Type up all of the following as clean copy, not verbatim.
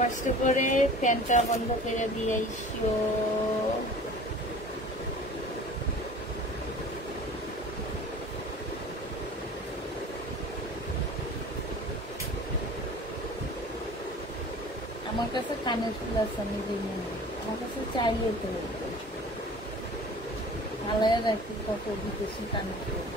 কষ্ট করে ফ্যানটা বন্ধ করে দিয়ে আইসো। আমার কাছে কানের ফুল আছে, আমি দিই না, আমার কাছে চাইলে তো ভালো রাখি কত বিদেশি কানের ফুল।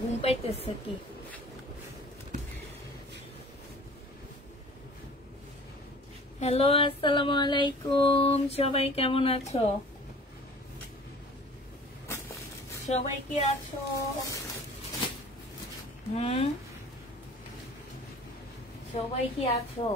ঘুম পাইতেছে কি? হ্যালো, আসসালামু আলাইকুম। সবাই কেমন আছো? সবাই কি আছো? সবাই কি আছো?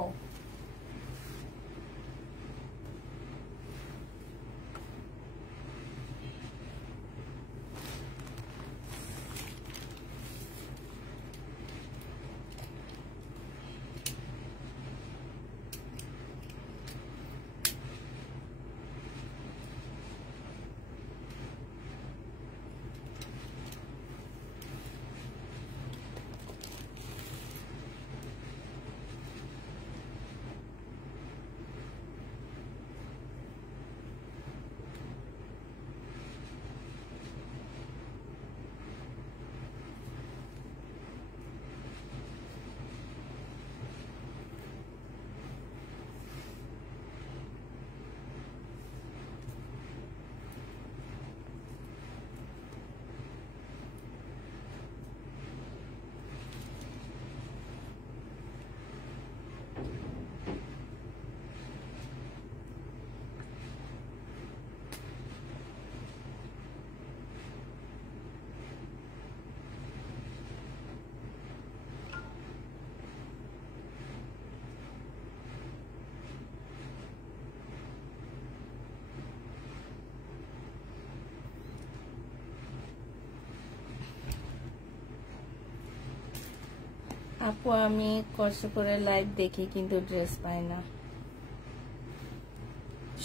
আপু আমি কষ্ট করে লাইভ দেখি কিন্তু ড্রেস পাই না।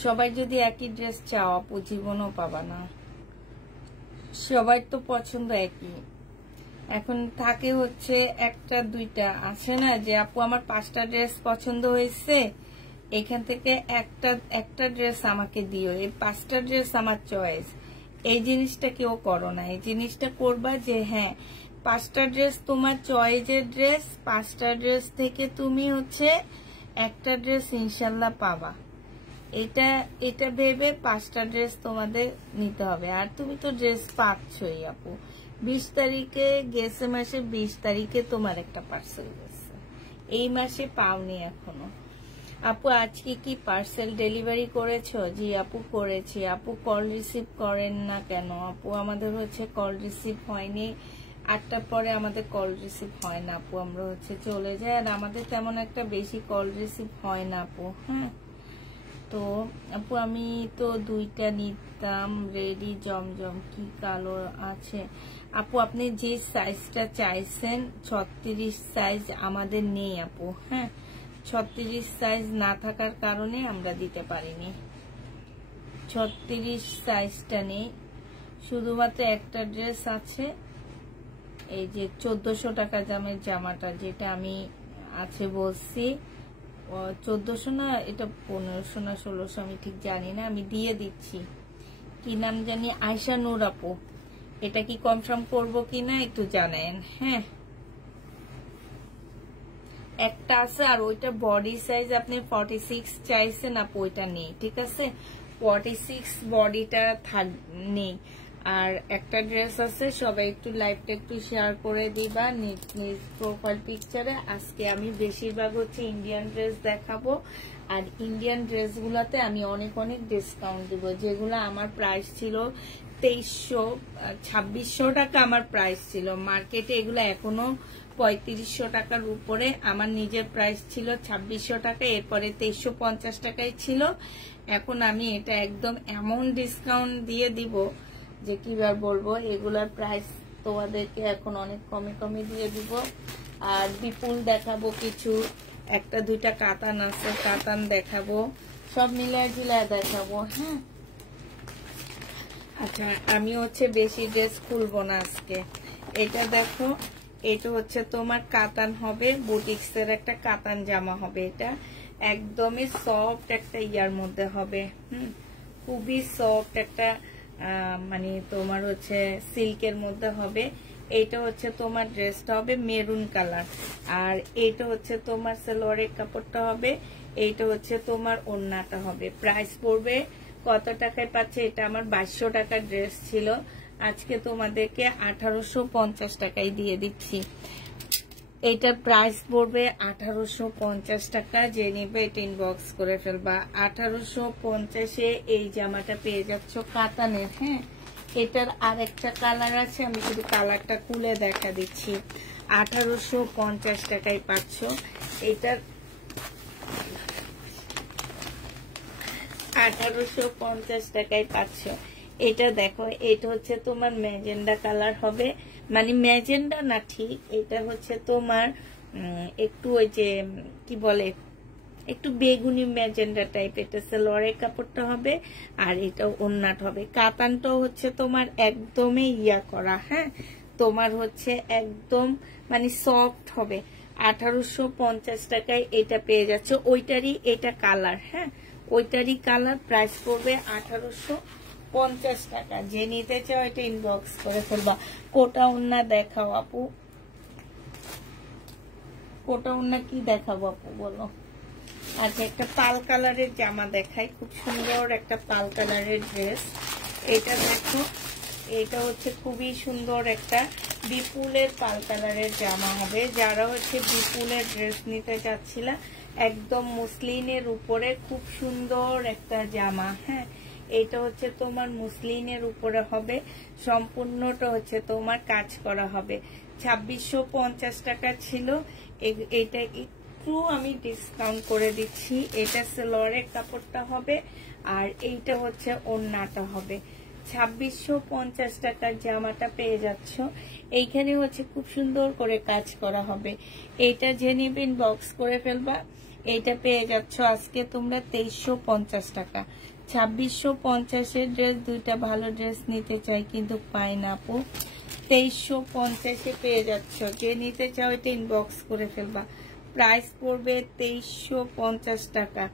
সবাই যদি একই ড্রেস চাও আপু জীবনও পাবা না, সবাই তো পছন্দ একই। এখন থাকে হচ্ছে একটা দুইটা আছে না যে আপু আমার 5টা ড্রেস পছন্দ হয়েছে, এখান থেকে একটা ড্রেস আমাকে দিও, এই 5টা ড্রেস আমার চয়েস। এই জিনিসটা কেউ করো না, এই জিনিসটা করবা যে হ্যাঁ 5টা ড্রেস তোমার চয়েসের ড্রেস, 5টা ড্রেস থেকে তুমি হচ্ছে একটা ড্রেস ইনশাল্লাহ পাবা। এটা ভেবে 5টা ড্রেস তোমাদের নিতে হবে। আর তুমি তো ড্রেস পাচ্ছই আপু, 20 তারিখে গেছে, মাসে 20 তারিখে তোমার একটা পার্সেল গেছে, এই মাসে পাওনি এখনো। আপু আজকে কি পার্সেল ডেলিভারি করেছো? জি আপু করেছি। আপু কল রিসিভ করেন না কেন? আপু আমাদের হচ্ছে কল রিসিভ হয়নি, 8টার পরে আমাদের কল রিসিভ হয় না আপু, আমরা হচ্ছে চলে যাই। আর আমাদের তেমন একটা বেশি কল রিসিভ হয় না আপু। হ্যাঁ তো আপু আমি তো 2টা নিতাম, রেডি জমজম কি কালো আছে? আপু আপনি যে সাইজটা চাইছেন 36 সাইজ আমাদের নেই আপু। হ্যাঁ 36 সাইজ না থাকার কারণে আমরা দিতে পারিনি, 36 সাইজটা নেই। শুধুমাত্র একটা ড্রেস আছে, এই যে 1400 টাকা দামের জামাটা, যেটা আমি আছে বলছি 1400 না, এটা 1500 না 1600 আমি ঠিক জানি না, আমি দিয়ে দিচ্ছি। কি নাম জানি, আয়শা নূর আপু। এটা কি কনফার্ম করবো কিনা একটু জানেন? হ্যাঁ একটা আছে, আর ওইটা বডি সাইজ আপনি 46 চাইছেন আপু, ওইটা নেই। ঠিক আছে 46 বডিটা নেই। আর একটা ড্রেস আছে, সবাই একটু লাইভটা একটু শেয়ার করে দিবা নিজ প্রোফাইল পিকচারে। আজকে আমি বেশিরভাগ হচ্ছে ইন্ডিয়ান ড্রেস দেখাবো, আর ইন্ডিয়ান ড্রেসগুলোতে আমি অনেক অনেক ডিসকাউন্ট দিব। যেগুলো আমার প্রাইস ছিল 2300-2600 টাকা আমার প্রাইস ছিল মার্কেটে, এগুলো এখনো 3500 টাকার উপরে। আমার নিজের প্রাইস ছিল 2600 টাকা, এরপরে 2350 টাকায় ছিল। এখন আমি এটা একদম এমন ডিসকাউন্ট দিয়ে দিব যে কিভাবে বলবো, এগুলার প্রাইস তোমাদেরকে এখন অনেক কমে কমে দিয়ে দিব। আর বিপুল দেখাবো কিছু, একটা দুইটা কাতান আছে, কাতান দেখাবো, সব মিলায় ঝিলায় দেখাবো। হ্যাঁ, আচ্ছা আমি হচ্ছে বেশি ড্রেস খুলবো না আজকে। এটা দেখো, এটা হচ্ছে তোমার কাতান হবে, বুটিক্সের একটা কাতান জামা হবে। এটা একদমই সফট একটা ইয়ার মধ্যে হবে। খুবই সফট একটা মানে তোমার হচ্ছে সিল্কের মধ্যে হবে। এইটা হচ্ছে তোমার ড্রেসটা হবে মেরুন কালার, আর এইটা হচ্ছে তোমার সালোয়ারের কাপড়টা হবে, এইটা হচ্ছে তোমার ওড়নাটা হবে। প্রাইস পড়বে কত টাকায় পাচ্ছে? এটা আমার 2200 টাকার ড্রেস ছিল, আজকে তোমাদেরকে 1850 টাকায় দিয়ে দিচ্ছি। এটা প্রাইস পড়বে 1850 টাকা। যে নিবে এটা ইনবক্স করে ফেলবা। 1850-এ এই জামাটা পেয়ে যাচ্ছ কাতানের। হ্যাঁ, এটার আর একটা কালার আছে, আমি শুধু কালারটা খুলে দেখা দিচ্ছি। 1850 টাকায় পাচ্ছ। এটার 1850 টাকায় পাচ্ছ। এটা দেখো, এটা হচ্ছে তোমার ম্যাজেন্ডা কালার হবে, মানে ম্যাজেন্ডা না ঠিক, এটা হচ্ছে তোমার একটু ওই যে কি বলে, একটু বেগুনি ম্যাজেন্ডা টাইপ। এটা সালোয়ারের কাপড়টা হবে, আর এটা ওড়নাটা হবে। কাতানটাও হচ্ছে তোমার একদমই ইয়া করা। হ্যাঁ, তোমার হচ্ছে একদম মানে সফট হবে। 1850 টাকায় এটা পেয়ে যাচ্ছে। ওইটারই এটা কালার। হ্যাঁ, ওইটারই কালার। প্রাইস পড়বে 1850 টাকা। যে নিতে চাও এটা ইনবক্স করে ফেলবা। কোটা ওড়না দেখাও আপু, কোটা ওড়না কি দেখাবো আপু বলো? আচ্ছা, একটা পাল কালারের জামা দেখাই, খুব সুন্দর একটা পাল কালারের ড্রেস। এটা দেখো, এটা হচ্ছে খুবই সুন্দর একটা বিপুলের পাল কালারের জামা হবে। যারা হচ্ছে বিপুলের ড্রেস নিতে চাচ্ছিলা, একদম মুসলিনের উপরে খুব সুন্দর একটা জামা। হ্যাঁ, এটা হচ্ছে তোমার মুসলিনের উপরে হবে, সম্পূর্ণটা হচ্ছে তোমার কাজ করা হবে। 2650 টাকা ছিল, এটা একটু আমি ডিসকাউন্ট করে দিচ্ছি। এটা সালোয়ারের কাপড়টা হবে, আর এইটা হচ্ছে ওড়নাটা হবে। 2650 টাকার জামাটা পেয়ে যাচ্ছ। এইখানে হচ্ছে খুব সুন্দর করে কাজ করা হবে। এইটা যে নিবেন বক্স করে ফেলবা। এইটা পেয়ে যাচ্ছ আজকে তোমরা 2350 টাকা। 2650-এর ড্রেস, দুইটা ভালো ড্রেস নিতে চাই কিন্তু পাই না আপু। 2350-এ পেয়ে যাচ্ছ। যে নিতে চাও এটা ইনবক্স করে ফেলবা। প্রাইস পড়বে 2350 টাকা।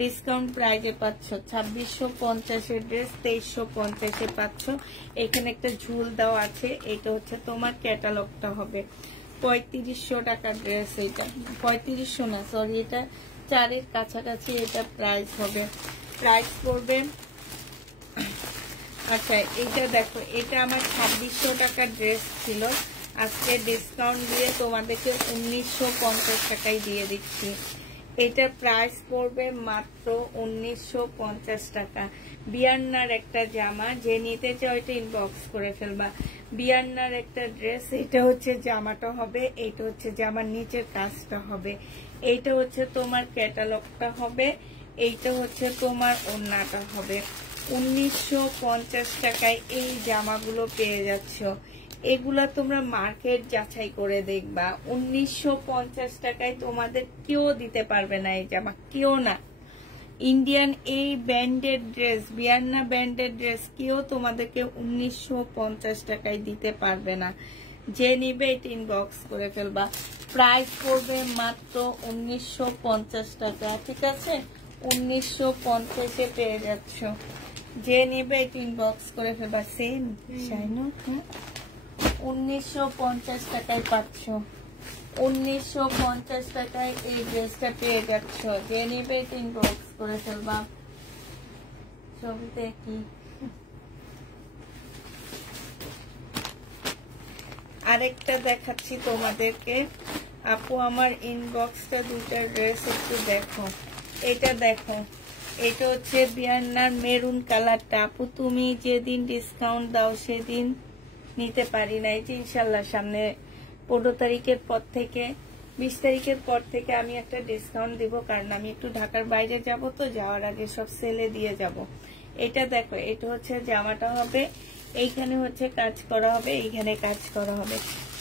ডিসকাউন্ট প্রাইজে পাচ্ছ। 2650-এর ড্রেস 2350-এ পাচ্ছ। এখানে একটা ঝুল দেওয়া আছে, এটা হচ্ছে তোমার ক্যাটালগটা হবে। 3500 টাকার ড্রেস। এটা 3500 না, সরি, এটা 4-এর কাছাকাছি এটা প্রাইস হবে। প্রাইস পড়বে, আচ্ছা এটা দেখো, এটা আমার 2600 টাকার ড্রেস ছিল, আজকে ডিসকাউন্ট দিয়ে তোমাদেরকে 1950 টাকায় দিয়ে দিচ্ছি। এটা প্রাইস পড়বে মাত্র 1950 টাকা। বিয়ান্নার একটা জামা, যে নিতে চাও এটা ইনবক্স করে ফেলবা। বিয়ান্নার একটা ড্রেস, এটা হচ্ছে জামাটা হবে, এইটা হচ্ছে জামার নিচের কাজটা হবে, এইটা হচ্ছে তোমার ক্যাটালগটা হবে, এইটা হচ্ছে তোমার ওড়নাটা হবে। 1950 টাকায় এই জামাগুলো পেয়ে যাচ্ছ। এগুলা তোমরা মার্কেট যাচাই করে দেখবা। 1950 টাকায় তোমাদের কেউ দিতে পারবে না এই জামা, কেউ না। ইন্ডিয়ান এই ব্র্যান্ডেড ড্রেস, বিয়ান্না ব্র্যান্ডেড ড্রেস কেউ তোমাদেরকে 1950 টাকায় দিতে পারবে না। যে নিবে এটা ইনবক্স করে ফেলবা। প্রাইস পড়বে মাত্র 1950 টাকা, ঠিক আছে? 1950-এ পেয়ে যাচ্ছ। যে নিবে এটা ইনবক্স করে ফেলবা। সেম শাইনো, 1950 টাকায় পাচ্ছ। 1950 টাকায় এই ড্রেসটা পেয়ে যাচ্ছ। যে নিবে এটা ইনবক্স করে ফেলবা। ছবিতে কি আরেকটা দেখাচ্ছি তোমাদেরকে। আপু আমার ইনবক্সটা দুটা ড্রেস একটু দেখো। এটা দেখো, এটা হচ্ছে বিয়ান্নার মেরুন কালারটা। আপু তুমি যেদিন ডিসকাউন্ট দাও সেদিন নিতে পারি না। এই যে ইনশাল্লাহ সামনে 15 তারিখের পর থেকে 20 তারিখের পর থেকে আমি একটা ডিসকাউন্ট দিব, কারণ আমি একটু ঢাকার বাইরে যাব, তো যাওয়ার আগে সব সেলে দিয়ে যাব। এটা দেখো, এটা হচ্ছে জামাটা হবে, এইখানে হচ্ছে কাজ করা হবে, এইখানে কাজ করা হবে,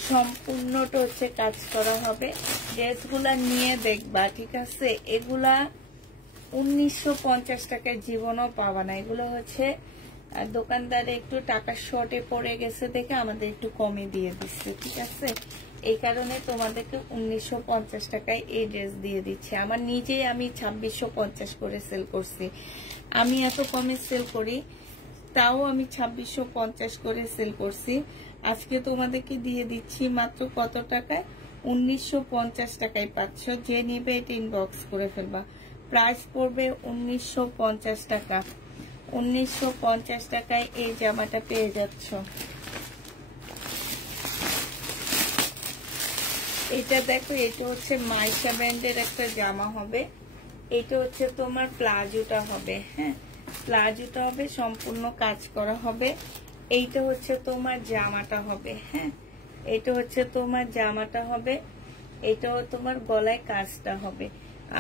সম্পূর্ণটা হচ্ছে কাজ করা হবে। ড্রেসগুলা নিয়ে দেখবা, ঠিক আছে? এগুলা 1950 টাকার জীবনও পাবা না। এগুলো হচ্ছে দোকানদারে একটু টাকা শর্টে পড়ে গেছে দেখে আমাদের একটু কমে দিয়ে দিচ্ছে, ঠিক আছে? এই কারণে তোমাদেরকে 1950 টাকায় এই ড্রেস দিয়ে দিচ্ছে। আমার নিজেই আমি 2650 করে সেল করছি। আমি এত কমে সেল করি, তাও আমি 2650 করে সেল করছি। আজকে তোমাদেরকে দিয়ে দিচ্ছি মাত্র কত টাকায়? 1950 টাকায় পাচ্ছ। যে নিবে এটা ইনবক্স করে ফেলবা। প্রাইস পড়বে 1950 টাকা। 1950 টাকায় এই জামাটা পেয়ে যাচ্ছ। এটা দেখো, এটা হচ্ছে মাইশা ব্র্যান্ডের একটা জামা হবে। এটা হচ্ছে তোমার প্লাজোটা হবে, হ্যাঁ প্লাজোটা হবে, সম্পূর্ণ কাজ করা হবে। এইটা হচ্ছে তোমার জামাটা হবে, হ্যাঁ এটা হচ্ছে তোমার জামাটা হবে। এটাও তোমার গলায় কাজটা হবে।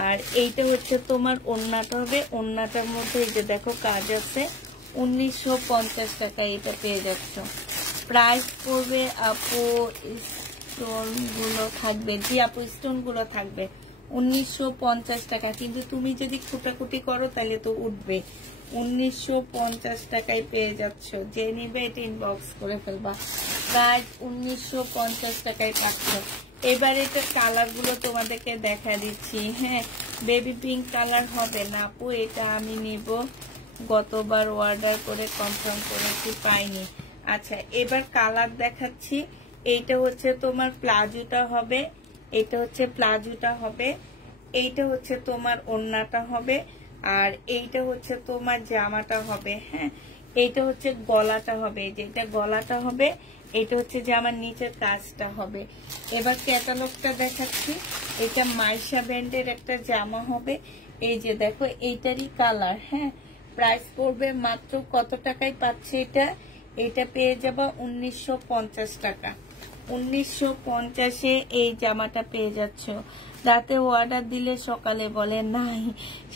আর এইটা হচ্ছে তোমার ওড়নাটা হবে। ওড়নাটার মধ্যে এই যে দেখো কাজ আছে। 1950 টাকায় এটা পেয়ে যাচ্ছ। প্রাইস পড়বে আপু, স্টোন গুলো থাকবে, জি আপু স্টোন গুলো থাকবে 1950 টাকা। কিন্তু তুমি যদি খুঁটাকুটি করো তাহলে তো উঠবে। 1950 টাকায় পেয়ে যাচ্ছ। যে নিবে এটা ইনবক্স করে ফেলবা। প্রাইস 1950 টাকায় পাচ্ছ। এবার এটা কালার গুলো তোমাদেরকে দেখা দিচ্ছি, হ্যাঁ বেবি পিঙ্ক কালার হবে না আপু, এটা আমি নিব, গতবার অর্ডার করে কনফার্ম করেছি, পাইনি। আচ্ছা এবার কালার দেখাচ্ছি। এইটা হচ্ছে তোমার প্লাজোটা হবে, এটা হচ্ছে প্লাজোটা হবে, এইটা হচ্ছে তোমার ওড়নাটা হবে, আর এইটা হচ্ছে তোমার জামাটা হবে, হ্যাঁ এইটা হচ্ছে গলাটা হবে, যেটা গলাটা হবে, এটা হচ্ছে জামার নিচের কাজটা হবে। এবার ক্যাটালগটা দেখাচ্ছি। এটা মাইশা ব্র্যান্ডের একটা জামা হবে। এই যে দেখো এইটারই কালার, হ্যাঁ প্রাইস পড়বে মাত্র কত টাকায় পাচ্ছে এটা? এটা পেয়ে যাবা 1950 টাকা। 1950-এ এই জামাটা পেয়ে যাচ্ছ। রাতে অর্ডার দিলে সকালে বলে নাই।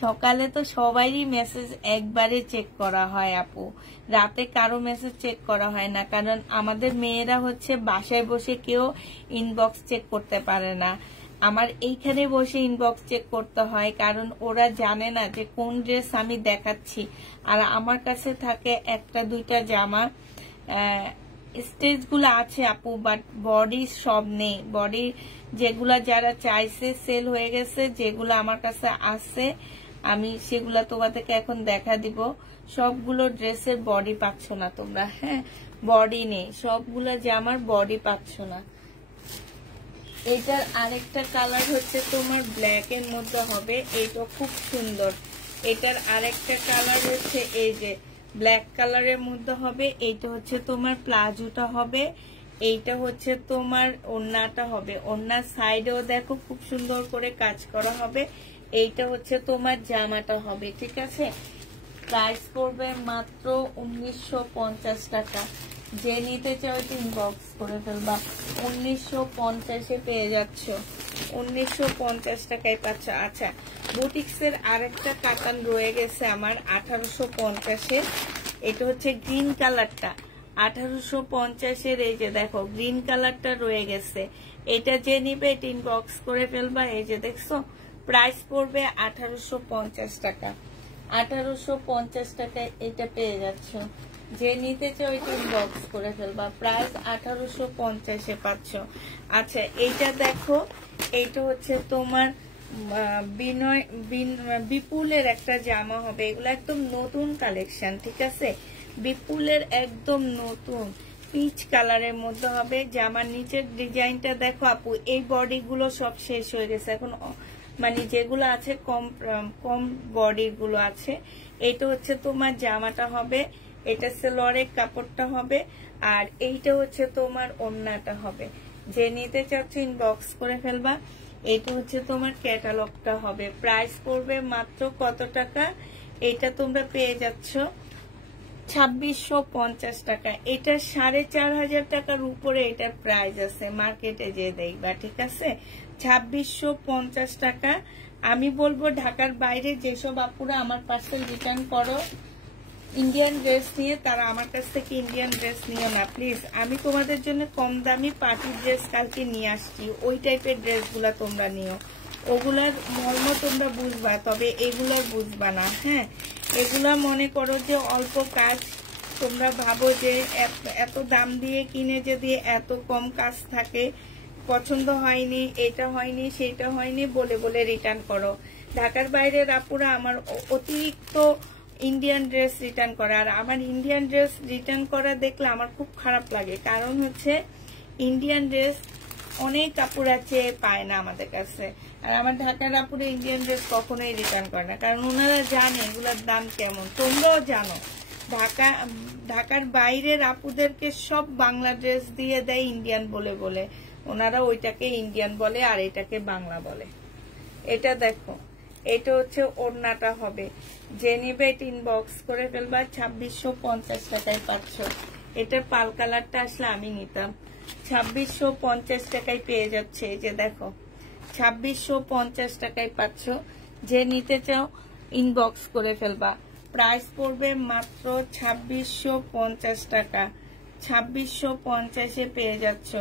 সকালে তো সবারই মেসেজ একবারে চেক করা হয় আপু, রাতে কারো মেসেজ চেক করা হয় না। কারণ আমাদের মেয়েরা হচ্ছে বাসায় বসে কেউ ইনবক্স চেক করতে পারে না, আমার এইখানে বসে ইনবক্স চেক করতে হয়। কারণ ওরা জানে না যে কোন ড্রেস আমি দেখাচ্ছি। আর আমার কাছে থাকে একটা দুইটা জামা, স্টেজ গুলো আছে আপু, বাট বডি সব নেই। বডি যেগুলা যারা চাইছে সেল হয়ে গেছে, যেগুলো আমার কাছে আছে আমি সেগুলা তোমাদেরকে এখন দেখা দিব। সবগুলো ড্রেসের বডি পাচ্ছ না তোমরা, হ্যাঁ বডি নেই, সবগুলা জামার বডি পাচ্ছ না। এটার আরেকটা কালার হচ্ছে তোমার ব্ল্যাক এর মধ্যে হবে, এটা খুব সুন্দর। এটার আরেকটা কালার হচ্ছে এই যে ব্ল্যাক কালারের মধ্যে হবে। এইটা হচ্ছে তোমার প্লাজোটা হবে, এইটা হচ্ছে তোমার ওড়নাটা হবে। ওড়নার সাইডেও দেখো খুব সুন্দর করে কাজ করা হবে। এইটা হচ্ছে তোমার জামাটা হবে, ঠিক আছে? প্রাইস পড়বে মাত্র 1950 টাকা। যে নিতে চাও ইনবক্স করে ফেলবা। 1950-এ পেয়ে যাচ্ছ। 1950 টাকায় পাচ্ছ। আচ্ছা বুটিক্সের আরেকটা কাতান রয়ে গেছে আমার 1850-এর। এটা হচ্ছে গ্রিন কালারটা, 1850-এর। এই যে দেখো গ্রিন কালারটা রয়ে গেছে। এটা যে নিবে এটা ইনবক্স করে ফেলবা। এই যে দেখছো, প্রাইস পড়বে 1850 টাকা। 1850 টাকায় এটা পেয়ে যাচ্ছ। যে নিতে চাও এটা ইনবক্স করে ফেলবা। প্রাইস 1850-এ পাচ্ছ। আচ্ছা এইটা দেখো, এইটা হচ্ছে তোমার বিপুলের একটা জামা হবে। এগুলো একদম নতুন কালেকশন, ঠিক আছে? বিপুলের একদম নতুন পিচ কালারের মধ্যে হবে। জামার নিচের ডিজাইনটা দেখো আপু, এই বডি গুলো সব শেষ হয়ে গেছে এখন, মানে যেগুলো আছে কম বডির গুলো আছে। এটা হচ্ছে তোমার জামাটা হবে, এটা সেলোয়ারের কাপড়টা হবে, আর এইটা হচ্ছে তোমার ওড়নাটা হবে। যে নিতে চাচ্ছ ইনবক্স করে ফেলবা। এটা হচ্ছে তোমার ক্যাটালগটা হবে। প্রাইস পড়বে মাত্র কত টাকা? এটা তোমরা পেয়ে যাচ্ছ 2650 টাকা। এটা 4500 টাকার উপরে এটার প্রাইস আছে, মার্কেটে যে দেখবা, ঠিক আছে? 2650 টাকা। আমি বলবো ঢাকার বাইরে যেসব আপুরা আমার পার্সেল রিটার্ন করো, ইন্ডিয়ান ড্রেস নিয়ে তারা আমার কাছ থেকে ইন্ডিয়ান ড্রেস নিও না প্লিজ। আমি তোমাদের জন্য কম দামি পার্টি ড্রেস কালকে নিয়ে আসছি, ওই টাইপের ড্রেসগুলা তোমরা নিও, ওগুলার মর্ম তোমরা বুঝবা, তবে এগুলার বুঝবা না। হ্যাঁ, এগুলা মনে করো যে অল্প কাজ, তোমরা ভাবো যে এত দাম দিয়ে কিনে যদি এত কম কাজ থাকে, পছন্দ হয়নি, এটা হয়নি সেটা হয়নি বলে বলে রিটার্ন করো। ঢাকার বাইরের আপুরা আমার অতিরিক্ত ইন্ডিয়ান ড্রেস রিটার্ন করে, আর আমার ইন্ডিয়ান ড্রেস রিটার্ন করা দেখলে আমার খুব খারাপ লাগে। কারণ হচ্ছে ইন্ডিয়ান ড্রেস অনেক আপুরা চেয়ে পায় না আমাদের কাছে, আর আমার ঢাকার আপুরা ইন্ডিয়ান ড্রেস কখনোই রিটার্ন করে না, কারণ ওনারা জানে এগুলোর দাম কেমন। তোমরাও জানো ঢাকার বাইরের আপুদেরকে সব বাংলা ড্রেস দিয়ে দেয় ইন্ডিয়ান বলে বলে, ওনারা ওইটাকে ইন্ডিয়ান বলে আর এটাকে বাংলা বলে। এটা দেখো, এটা হচ্ছে ওড়নাটা হবে, যে নিবে এটা ইনবক্স করে ফেলবা, 2650 টাকায় পাচ্ছ। এটা পাল কালারটা আসলে আমি নিতাম, 2650 টাকায় পেয়ে যাচ্ছে। এই যে দেখো 2650 টাকায় পাচ্ছ, যে নিতে চাও ইনবক্স করে ফেলবা। প্রাইস পড়বে মাত্র 2650 টাকা, 2650-এ পেয়ে যাচ্ছ।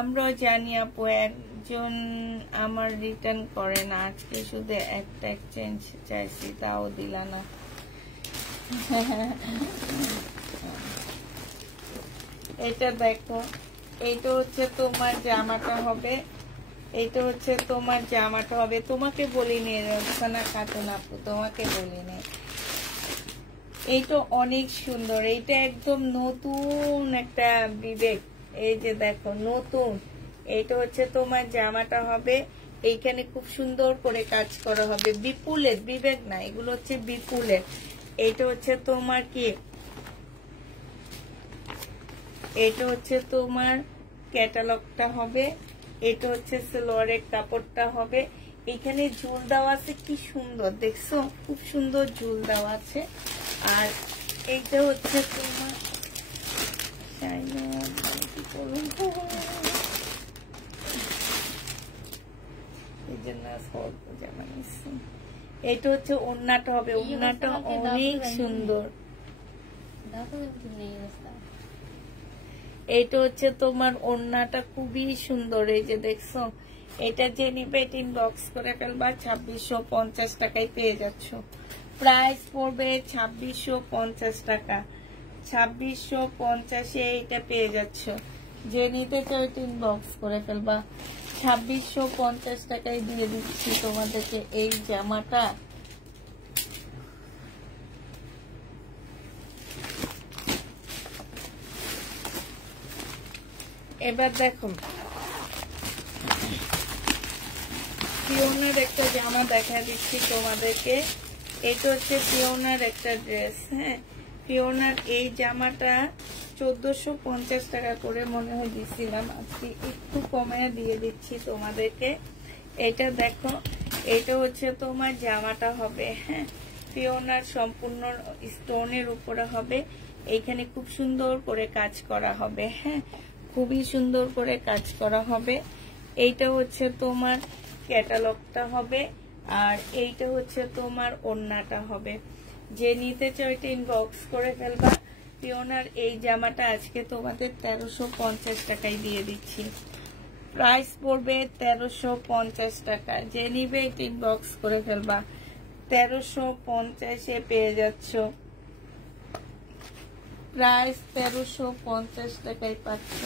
আমরা জানি আপু একজন আমার রিটার্ন করে না, আজকে শুধু একটা এক্সচেঞ্জ চাইছি তাও দিলা না। এটা দেখো, এইটা হচ্ছে তোমার জামাটা হবে, এইটা হচ্ছে তোমার জামাটা হবে। তোমাকে বলিনি রোকসানা খাতুন আপু, তোমাকে বলিনি। এইটা অনেক সুন্দর, এইটা একদম নতুন একটা বিবেক। এই যে দেখো নতুন, এইটা হচ্ছে তোমার জামাটা হবে, এইখানে খুব সুন্দর করে কাজ করা হবে, বিপুলের, বিবেক না, এগুলো হচ্ছে বিপুলের। এইটা হচ্ছে তোমার কি, এটা হচ্ছে তোমার ক্যাটালগটা হবে, এটা হচ্ছে সালোয়ারের কাপড়টা হবে। এখানে ঝুল দেওয়া আছে, কি সুন্দর দেখছো, খুব সুন্দর ঝুল দেওয়া আছে। আর এইটা হচ্ছে তোমার এটা হচ্ছে ওড়নাটা হবে, ওড়নাটা অনেক সুন্দর। এইটা হচ্ছে তোমার ওড়নাটা খুবই সুন্দর, এই যে দেখছো। এটা যে নিবে এটা ইনবক্স করে ফেলবা, 2650 টাকায় পেয়ে যাচ্ছ। প্রাইস পড়বে 2650 টাকা, 2650-এ এটা পেয়ে যাচ্ছ। যে নিতে চাও এটা ইনবক্স করে ফেলবা, 2650 টাকায় দিয়ে দিচ্ছি তোমাদেরকে এই জামাটা। এবার দেখো পিওনার একটা জামা দেখা দিচ্ছি তোমাদেরকে, এটা হচ্ছে পিওনার একটা ড্রেস। হ্যাঁ, পিওনার এই জামাটা 1450 টাকা করে মনে হয় দিছিলাম, আজকে একটু কমে দিয়ে দিচ্ছি তোমাদেরকে। এটা দেখো, এটা হচ্ছে তোমার জামাটা হবে। হ্যাঁ, পিওনার সম্পূর্ণ স্টোনের উপরে হবে, এইখানে খুব সুন্দর করে কাজ করা হবে। হ্যাঁ, খুবই সুন্দর করে কাজ করা হবে। এইটা হচ্ছে তোমার ক্যাটালগটা হবে, আর এইটা হচ্ছে তোমার ওড়নাটা হবে। যে নিতে চাও এটা ইনবক্স করে ফেলবা। পিওনার এই জামাটা আজকে তোমাদের 1350 টাকায় দিয়ে দিচ্ছি। প্রাইস পড়বে 1350 টাকা, যে নিবে এটা ইনবক্স করে ফেলবা, 1350-এ পেয়ে যাচ্ছ। প্রাইস 1350 টাকায় পাচ্ছ।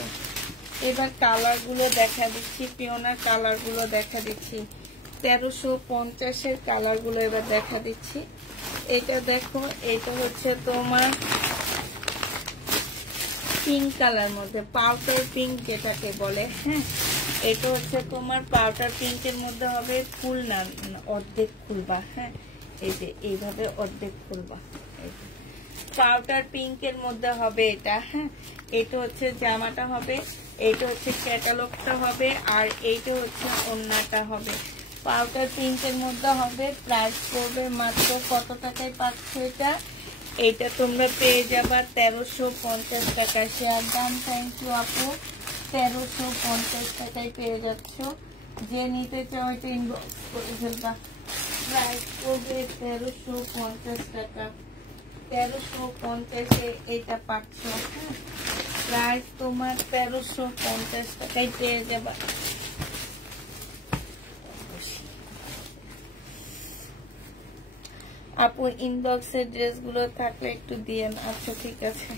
এবার কালার গুলো দেখা দিচ্ছি, পিওনার কালার গুলো দেখা দিচ্ছি, 1350-এর কালার গুলো এবার দেখা দিচ্ছি। এটা দেখো, এটা হচ্ছে তোমার পিঙ্ক কালার মধ্যে, পাউডার পিঙ্ক যেটাকে বলে। হ্যাঁ, এটা হচ্ছে তোমার পাউডার পিঙ্কের মধ্যে হবে, ফুল না অর্ধেক খুলবা। হ্যাঁ, এই যে এইভাবে অর্ধেক খুলবা, পাউডার পিঙ্কের মধ্যে হবে এটা। হ্যাঁ, এটা হচ্ছে জামাটা হবে, এইটা হচ্ছে ক্যাটালগটা হবে, আর এইটা হচ্ছে ওড়নাটা হবে, পাউডার পিঙ্কের মধ্যে হবে। প্রাইস পড়বে মাত্র কত টাকায় পাচ্ছ এটা? এটা তোমরা পেয়ে যাবা 1350 টাকা। শেয়ার দাম, থ্যাংক ইউ আপু, 1350 টাকায় পেয়ে যাচ্ছ। যে নিতে চাও এটা ইনবক্স করে ফেলবা। প্রাইস পড়বে 1350 টাকা। 1350 এটা পাচ্ছ। প্রাইস তোমার 1350 টাকায় পেয়ে যাবে। আপু ইনবক্সের ড্রেসগুলো থাকলে একটু দিয়েন। আচ্ছা ঠিক আছে।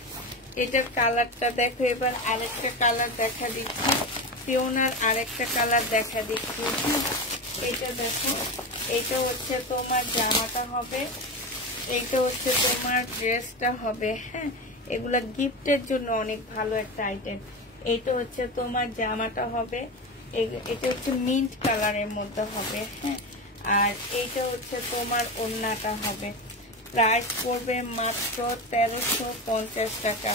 এটার কালারটা দেখো, এবার আরেকটা কালার দেখা দিচ্ছি, পিওনার আরেকটা কালার দেখা দিচ্ছি। এইটা দেখো, এইটা হচ্ছে তোমার জামাটা হবে, এইটা হচ্ছে তোমার ড্রেসটা হবে। হ্যাঁ, এগুলা গিফটের জন্য অনেক ভালো একটা আইটেম। এইটা হচ্ছে তোমার জামাটা হবে, এটা হচ্ছে মিন্ট কালারের মধ্যে হবে। হ্যাঁ, আর এইটা হচ্ছে তোমার ওড়নাটা হবে। প্রাইস পড়বে মাত্র 1350 টাকা।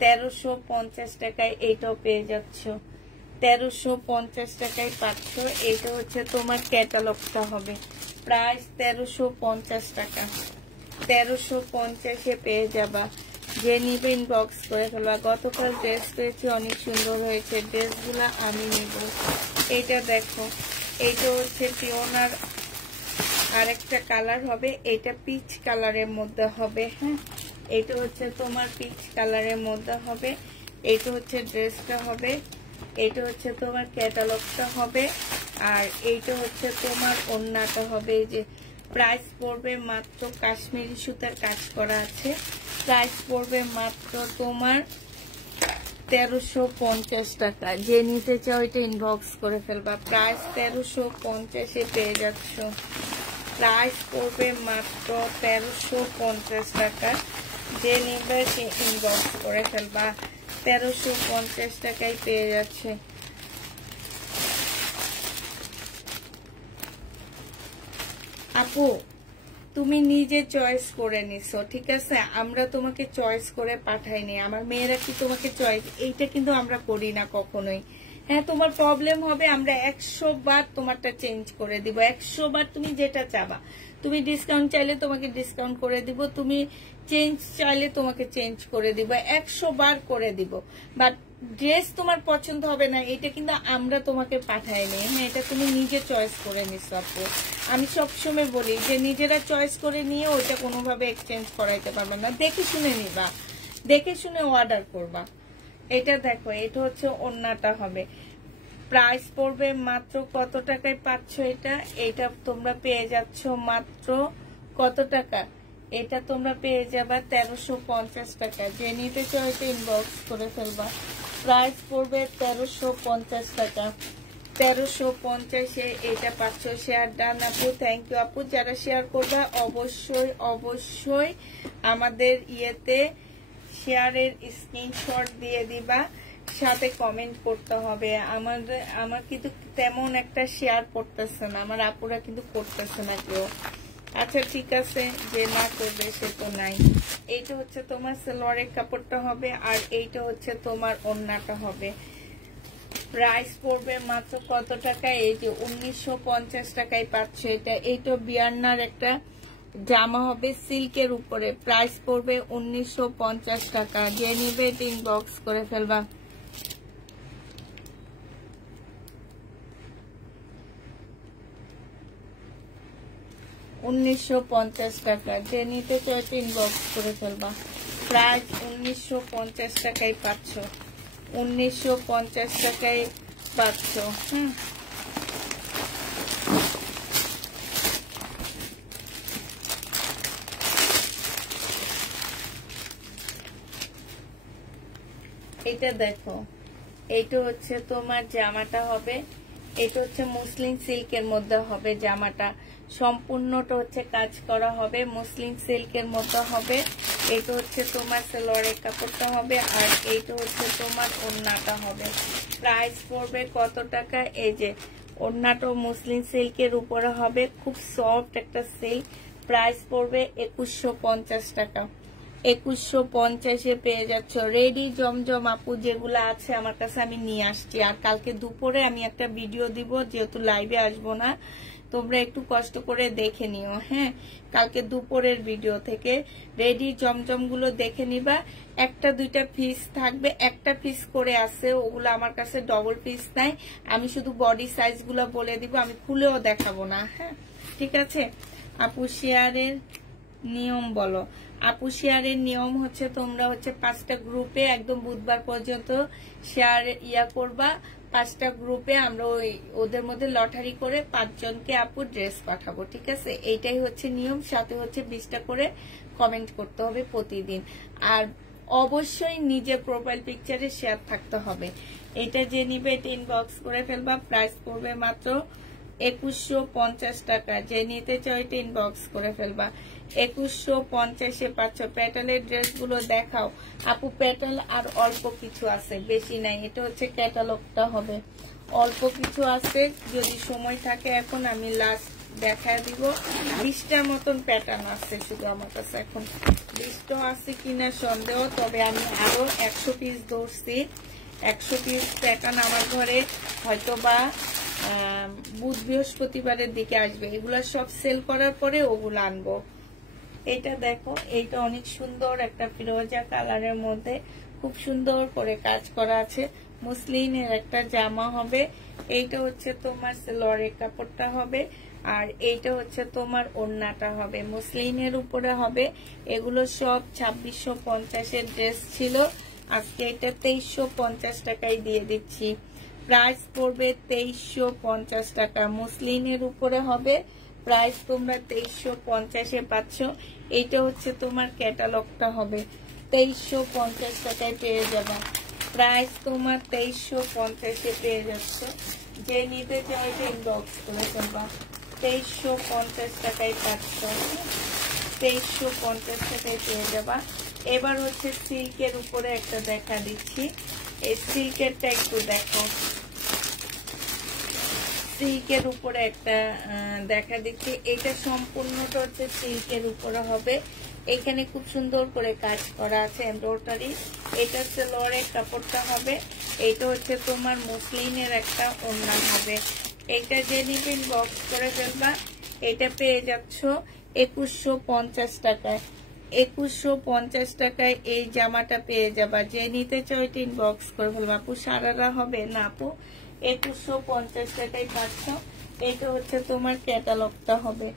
1350 টাকায় এইটাও পেয়ে যাচ্ছ। 1350 টাকায় পাচ্ছ। এইটা হচ্ছে তোমার ক্যাটালগটা হবে। প্রাইস 1350 টাকা। 1350-এ পেয়ে যাবা। যে নিবে ইনবক্স করে ফেলবা। গতকাল ড্রেস পেয়েছি, অনেক সুন্দর হয়েছে ড্রেসগুলা, আমি নিব। এইটা দেখো, এইটা হচ্ছে পিওনার আরেকটা কালার হবে, এটা পিচ কালারের মধ্যে হবে। হ্যাঁ, এটা হচ্ছে তোমার পিচ কালারের মধ্যে হবে। এটা হচ্ছে ড্রেসটা হবে, এটা হচ্ছে তোমার ক্যাটালগটা হবে, আর এইটা হচ্ছে তোমার ওড়নাটা হবে। এই যে প্রাইস পড়বে মাত্র, কাশ্মীরি সুতার কাজ করা আছে। প্রাইস পড়বে মাত্র তোমার 1350 টাকা। যে নিতে চাও এটা ইনবক্স করে ফেলবা। প্রাইস 1350-এ পেয়ে যাচ্ছ। প্রাইস পড়বে মাত্র 1350 টাকা। যে নিবে সে ইনবক্স করে ফেলবা। 1350 টাকায় পেয়ে যাচ্ছে। আপু তুমি নিজে চয়েস করে নিছো, ঠিক আছে? আমরা তোমাকে চয়েস করে পাঠাইনি। আমার মেয়েরা কি তোমাকে চয়েস, এইটা কিন্তু আমরা করি না কখনোই। হ্যাঁ, তোমার প্রবলেম হবে, আমরা 100 বার তোমারটা চেঞ্জ করে দিব। 100 বার তুমি যেটা চাবা। তুমি ডিসকাউন্ট চাইলে তোমাকে ডিসকাউন্ট করে দিব, তুমি চেঞ্জ চাইলে তোমাকে চেঞ্জ করে দিব, 100 বার করে দিব। বাট ড্রেস তোমার পছন্দ হবে না, এটা কিন্তু আমরা তোমাকে পাঠাইনি। হ্যাঁ, এটা তুমি নিজে চয়েস করে নিছো আপু। আমি সবসময় বলি যে নিজেরা চয়েস করে নিয়ে ওইটা কোনোভাবে এক্সচেঞ্জ করাইতে পারবে না। দেখে শুনে নিবা, দেখে শুনে অর্ডার করবা। এটা দেখো, এটা হচ্ছে ওড়নাটা হবে। প্রাইস পড়বে মাত্র কত টাকায় পাচ্ছ এটা? এটা তোমরা পেয়ে যাচ্ছ মাত্র কত টাকা? এটা তোমরা পেয়ে যাবা 1350 টাকা। যে নিতে চাও এটা ইনবক্স করে ফেলবা। প্রাইস পড়বে 1350 টাকা। 1350-এ এটা পাচ্ছ। শেয়ার ডান আপু, থ্যাংক ইউ আপু। যারা শেয়ার করবে অবশ্যই অবশ্যই আমাদের ইয়েতে শেয়ারের স্ক্রিনশট দিয়ে দিবা, সাথে কমেন্ট করতে হবে। আমার কিন্তু তেমন একটা শেয়ার করতেছে না, আমার আপুরা কিন্তু করতেছে না কেউ। আচ্ছা ঠিক আছে, যে না করবে সে তো নাই। এইটা হচ্ছে তোমার সালোয়ারের কাপড়টা হবে, আর এইটা হচ্ছে তোমার ওড়নাটা হবে। প্রাইস পড়বে মাত্র কত টাকা? এই যে 1950 টাকায় পাচ্ছ এটা। এইটা বিয়ান্নার একটা জামা হবে সিল্কের উপরে। প্রাইস পড়বে 1950 টাকা। যে নিবে ইনবক্স করে ফেলবা। 1950 টাকা। যে নিতে চাও ইনবক্স করে ফেলবা। প্রাইস 1950 টাকায় পাচ্ছ। 1950 টাকায় পাচ্ছ। এটা দেখো, এইটা হচ্ছে তোমার জামাটা হবে। এটা হচ্ছে মুসলিম সিল্কের মধ্যে হবে জামাটা। সম্পূর্ণটা হচ্ছে কাজ করা হবে, মুসলিম সিল্কের মধ্যে হবে। এটা হচ্ছে তোমার সালোয়ারের কাপড়টা হবে, আর এইটা হচ্ছে তোমার ওড়নাটা হবে। প্রাইস পড়বে কত টাকা? এই যে ওড়নাটা মুসলিম সিল্কের উপরে হবে, খুব সফট একটা সিল্ক। প্রাইস পড়বে 2150 টাকা। 2150-এ পেয়ে যাচ্ছ। রেডি জমজম আপু যেগুলো আছে আমার কাছে আমি নিয়ে আসছি। আর কালকে দুপুরে আমি একটা ভিডিও দিব, যেহেতু লাইভে আসবো না, তোমরা একটু কষ্ট করে দেখে নিও। হ্যাঁ, কালকে দুপুরের ভিডিও থেকে রেডি জমজম গুলো দেখে নিবা। একটা দুইটা পিস থাকবে, একটা পিস করে আছে, ওগুলো আমার কাছে ডবল পিস নাই। আমি শুধু বডি সাইজ গুলো বলে দিব, আমি খুলেও দেখাবো না। হ্যাঁ ঠিক আছে আপু। শেয়ারের নিয়ম বলো আপু। শেয়ারের নিয়ম হচ্ছে তোমরা হচ্ছে 5টা গ্রুপে একদম বুধবার পর্যন্ত শেয়ার করবা। 5টা গ্রুপে আমরা ওদের মধ্যে লটারি করে 5 জনকে আপু ড্রেস পাঠাবো, ঠিক আছে? এইটাই হচ্ছে নিয়ম। সাথে হচ্ছে 20টা করে কমেন্ট করতে হবে প্রতিদিন। আর অবশ্যই নিজের প্রোফাইল পিকচারে শেয়ার থাকতে হবে। এটা যে নিবে এটা ইনবক্স করে ফেলবা। প্রাইস পড়বে মাত্র 2150 টাকা। যে নিতে চাও এটা ইনবক্স করে ফেলবা। 2150-এ পাচ্ছ। প্যাটেলের ড্রেসগুলো দেখাও আপু। প্যাটেল আর অল্প কিছু আছে, বেশি নাই। এটা হচ্ছে ক্যাটালগটা হবে, অল্প কিছু আছে। যদি সময় থাকে এখন আমি লাস্ট দেখা দিব। 20টার মতন প্যাটার্ন আছে শুধু আমার কাছে এখন। 20টা আছে কিনা সন্দেহ, তবে আমি আরো 100 পিস ধরছি। 100 পিস প্যাটার্ন আমার ঘরে হয়তো বা বুধ বৃহস্পতিবারের দিকে আসবে। এগুলা সব সেল করার পরে ওগুলো আনবো। এটা দেখো, এইটা অনেক সুন্দর একটা ফিরোজা কালারের মধ্যে খুব সুন্দর করে কাজ করা আছে। মুসলিনের একটা জামা হবে। এইটা হচ্ছে তোমার সেলোয়ারের কাপড়টা হবে। আর এইটা হচ্ছে তোমার ওড়নাটা হবে, মুসলিনের উপরে হবে। এগুলো সব 2650-এর ড্রেস ছিল। আজকে এটা 2350 টাকায় দিয়ে দিচ্ছি। প্রাইস পড়বে 2350 টাকা। মুসলিনের উপরে হবে। প্রাইস তোমরা 2350-এ পাচ্ছ। এইটা হচ্ছে তোমার ক্যাটালগটা হবে। 2350 টাকায় পেয়ে যাবে। প্রাইস তোমার 2350-এ পেয়ে যাচ্ছ। যে নিতে চাও এটা ইনবক্স করে ফেলবা। 2350 টাকায় পাচ্ছ। 2350 টাকায় পেয়ে যাবা। এবার হচ্ছে সিল্কের উপরে একটা দেখা দিচ্ছি। এই সিল্কেরটা একটু দেখো। সিল্কের উপরে একটা দেখা দিচ্ছি। এটা সম্পূর্ণটা হচ্ছে সিল্কের উপরে হবে। এখানে খুব সুন্দর করে কাজ করা আছে এমব্রয়ডারি। এটা সেলোয়ারের কাপড়টা হবে। এটা হচ্ছে তোমার মুসলিনের একটা ওড়না হবে। এটা যে নিবেন বক্স করে ফেলবা। এটা পেয়ে যাচ্ছ 2150 টাকায়। 2150 টাকায় এই জামাটা পেয়ে যাবা। যে নিতে চাও এটা ইনবক্স করে ফেলবা। আপু সারারা হবে না আপু, 2150 টাকায় পাচ্ছ। এটা হচ্ছে তোমার ক্যাটালগটা হবে।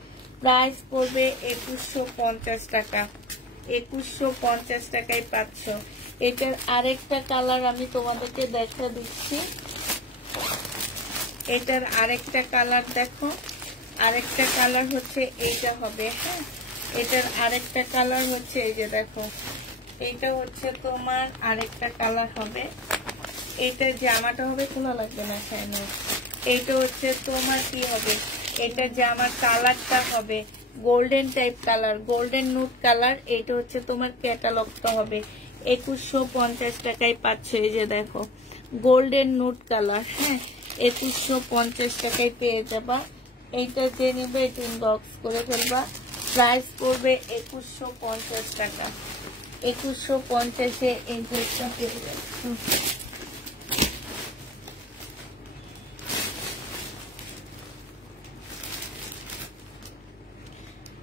প্রাইস পড়বে 2150 টাকা। 2150 টাকায় পাচ্ছ। এটার আরেকটা কালার আমি তোমাদেরকে দেখা দিচ্ছি। এটার আরেকটা কালার দেখো। আরেকটা কালার হচ্ছে এইটা হবে। হ্যাঁ, এটার আরেকটা কালার হচ্ছে এই যে দেখো। এইটা হচ্ছে তোমার আরেকটা কালার হবে। এটা জামাটা হবে, খোলা লাগবে না কেন। এইটা হচ্ছে তোমার কি হবে, এটা জামার কালারটা হবে golden type colour, golden নুট colour. এইটা হচ্ছে তোমার ক্যাটালগটা হবে। 2150 টাকায় পাচ্ছ। এই যে দেখো গোল্ডেন নুট কালার। হ্যাঁ, 2150 টাকায় পেয়ে যাবা। এইটা যে নেবে এটা ইনবক্স করে ফেলবা। প্রাইস পড়বে 2150 টাকা। 2150-এ এই ড্রেসটা পেয়ে যাচ্ছ।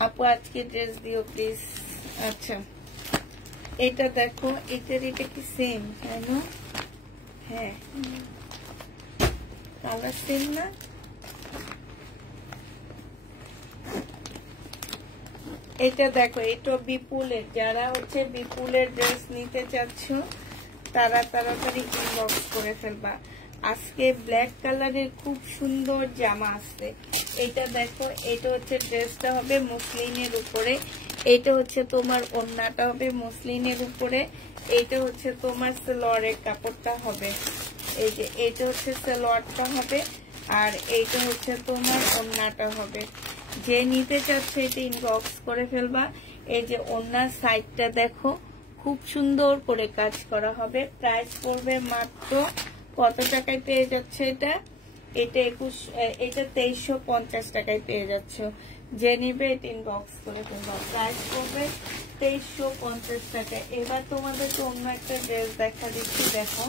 আপু আজকে ড্রেস দিও প্লিজ। আচ্ছা, এটা দেখো। এটার এটা কি সেম, তাই না? হ্যাঁ, কালার সেম না? এটা দেখো, এটা বিপুলের। যারা হচ্ছে বিপুলের ড্রেস নিতে চাচ্ছ তারা তাড়াতাড়ি ইনবক্স করে ফেলবা। আজকে ব্ল্যাক কালারের খুব সুন্দর জামা আসছে। এটা দেখো, এটা হচ্ছে ড্রেসটা হবে মুসলিনের উপরে। এটা হচ্ছে তোমার ওড়নাটা হবে মুসলিনের উপরে। এইটা হচ্ছে তোমার সালোয়ারের কাপড়টা হবে। এই যে এটা হচ্ছে সালোয়ারটা হবে। আর এইটা হচ্ছে তোমার ওড়নাটা হবে। যে নিতে চাচ্ছে এটা ইনবক্স করে ফেলবা। এই যে ওড়নার সাইডটা দেখো, খুব সুন্দর করে কাজ করা হবে। প্রাইস পড়বে মাত্র কত টাকায় পেয়ে যাচ্ছে এটা? এটা 2350 টাকায় পেয়ে যাচ্ছ। যে নিবে এটা ইনবক্স করে ফেলবা। প্রাইস পড়বে 2350 টাকায়। এবার তোমাদেরকে অন্য একটা ড্রেস দেখা দিচ্ছি। দেখো,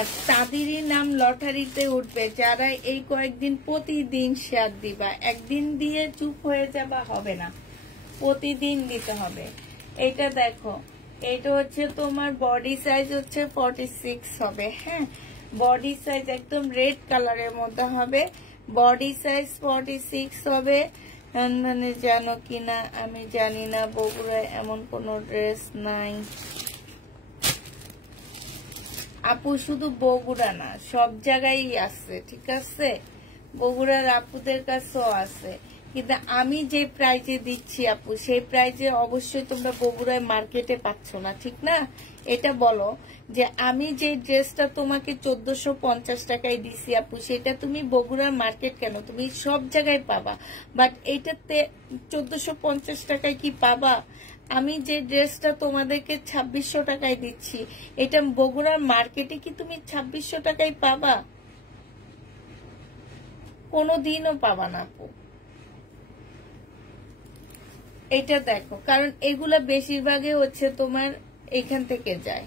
আর তাদেরই নাম লটারিতে উঠবে যারা এই কয়েকদিন প্রতিদিন শেয়ার দিবা। একদিন দিয়ে চুপ হয়ে যাবা, হবে না, প্রতিদিন দিতে হবে। এটা দেখো, এটা হচ্ছে তোমার বডি সাইজ হচ্ছে 46 হবে। হ্যাঁ, বডি সাইজ একদম রেড কালারের মধ্যে হবে, বডি সাইজ 46 হবে। মানে জানো কিনা আমি জানি না, বগুড়ায় এমন কোনো ড্রেস নাই আপু, শুধু বগুড়া না সব জায়গায় আছে, ঠিক আছে, বগুড়ার আপুদের কাছেও আছে। কিন্তু আমি যে প্রাইজে দিচ্ছি আপু, সেই প্রাইজে অবশ্যই তোমরা বগুড়ায় মার্কেটে পাচ্ছ না, ঠিক না? এটা বলো যে আমি যে ড্রেসটা তোমাকে 1450 টাকায় দিছি আপু, সেটা তুমি বগুড়ার মার্কেট কেন, তুমি সব জায়গায় পাবা, বাট এইটাতে 1450 টাকায় কি পাবা? আমি যে ড্রেসটা তোমাদেরকে 2600 টাকায় দিচ্ছি, এটা বগুড়ার মার্কেটে কি তুমি 2600 টাকায় পাবা? কোনোদিনও পাবা না আপু। এটা দেখো, কারণ এগুলা বেশিরভাগই হচ্ছে তোমার এখান থেকে যায়।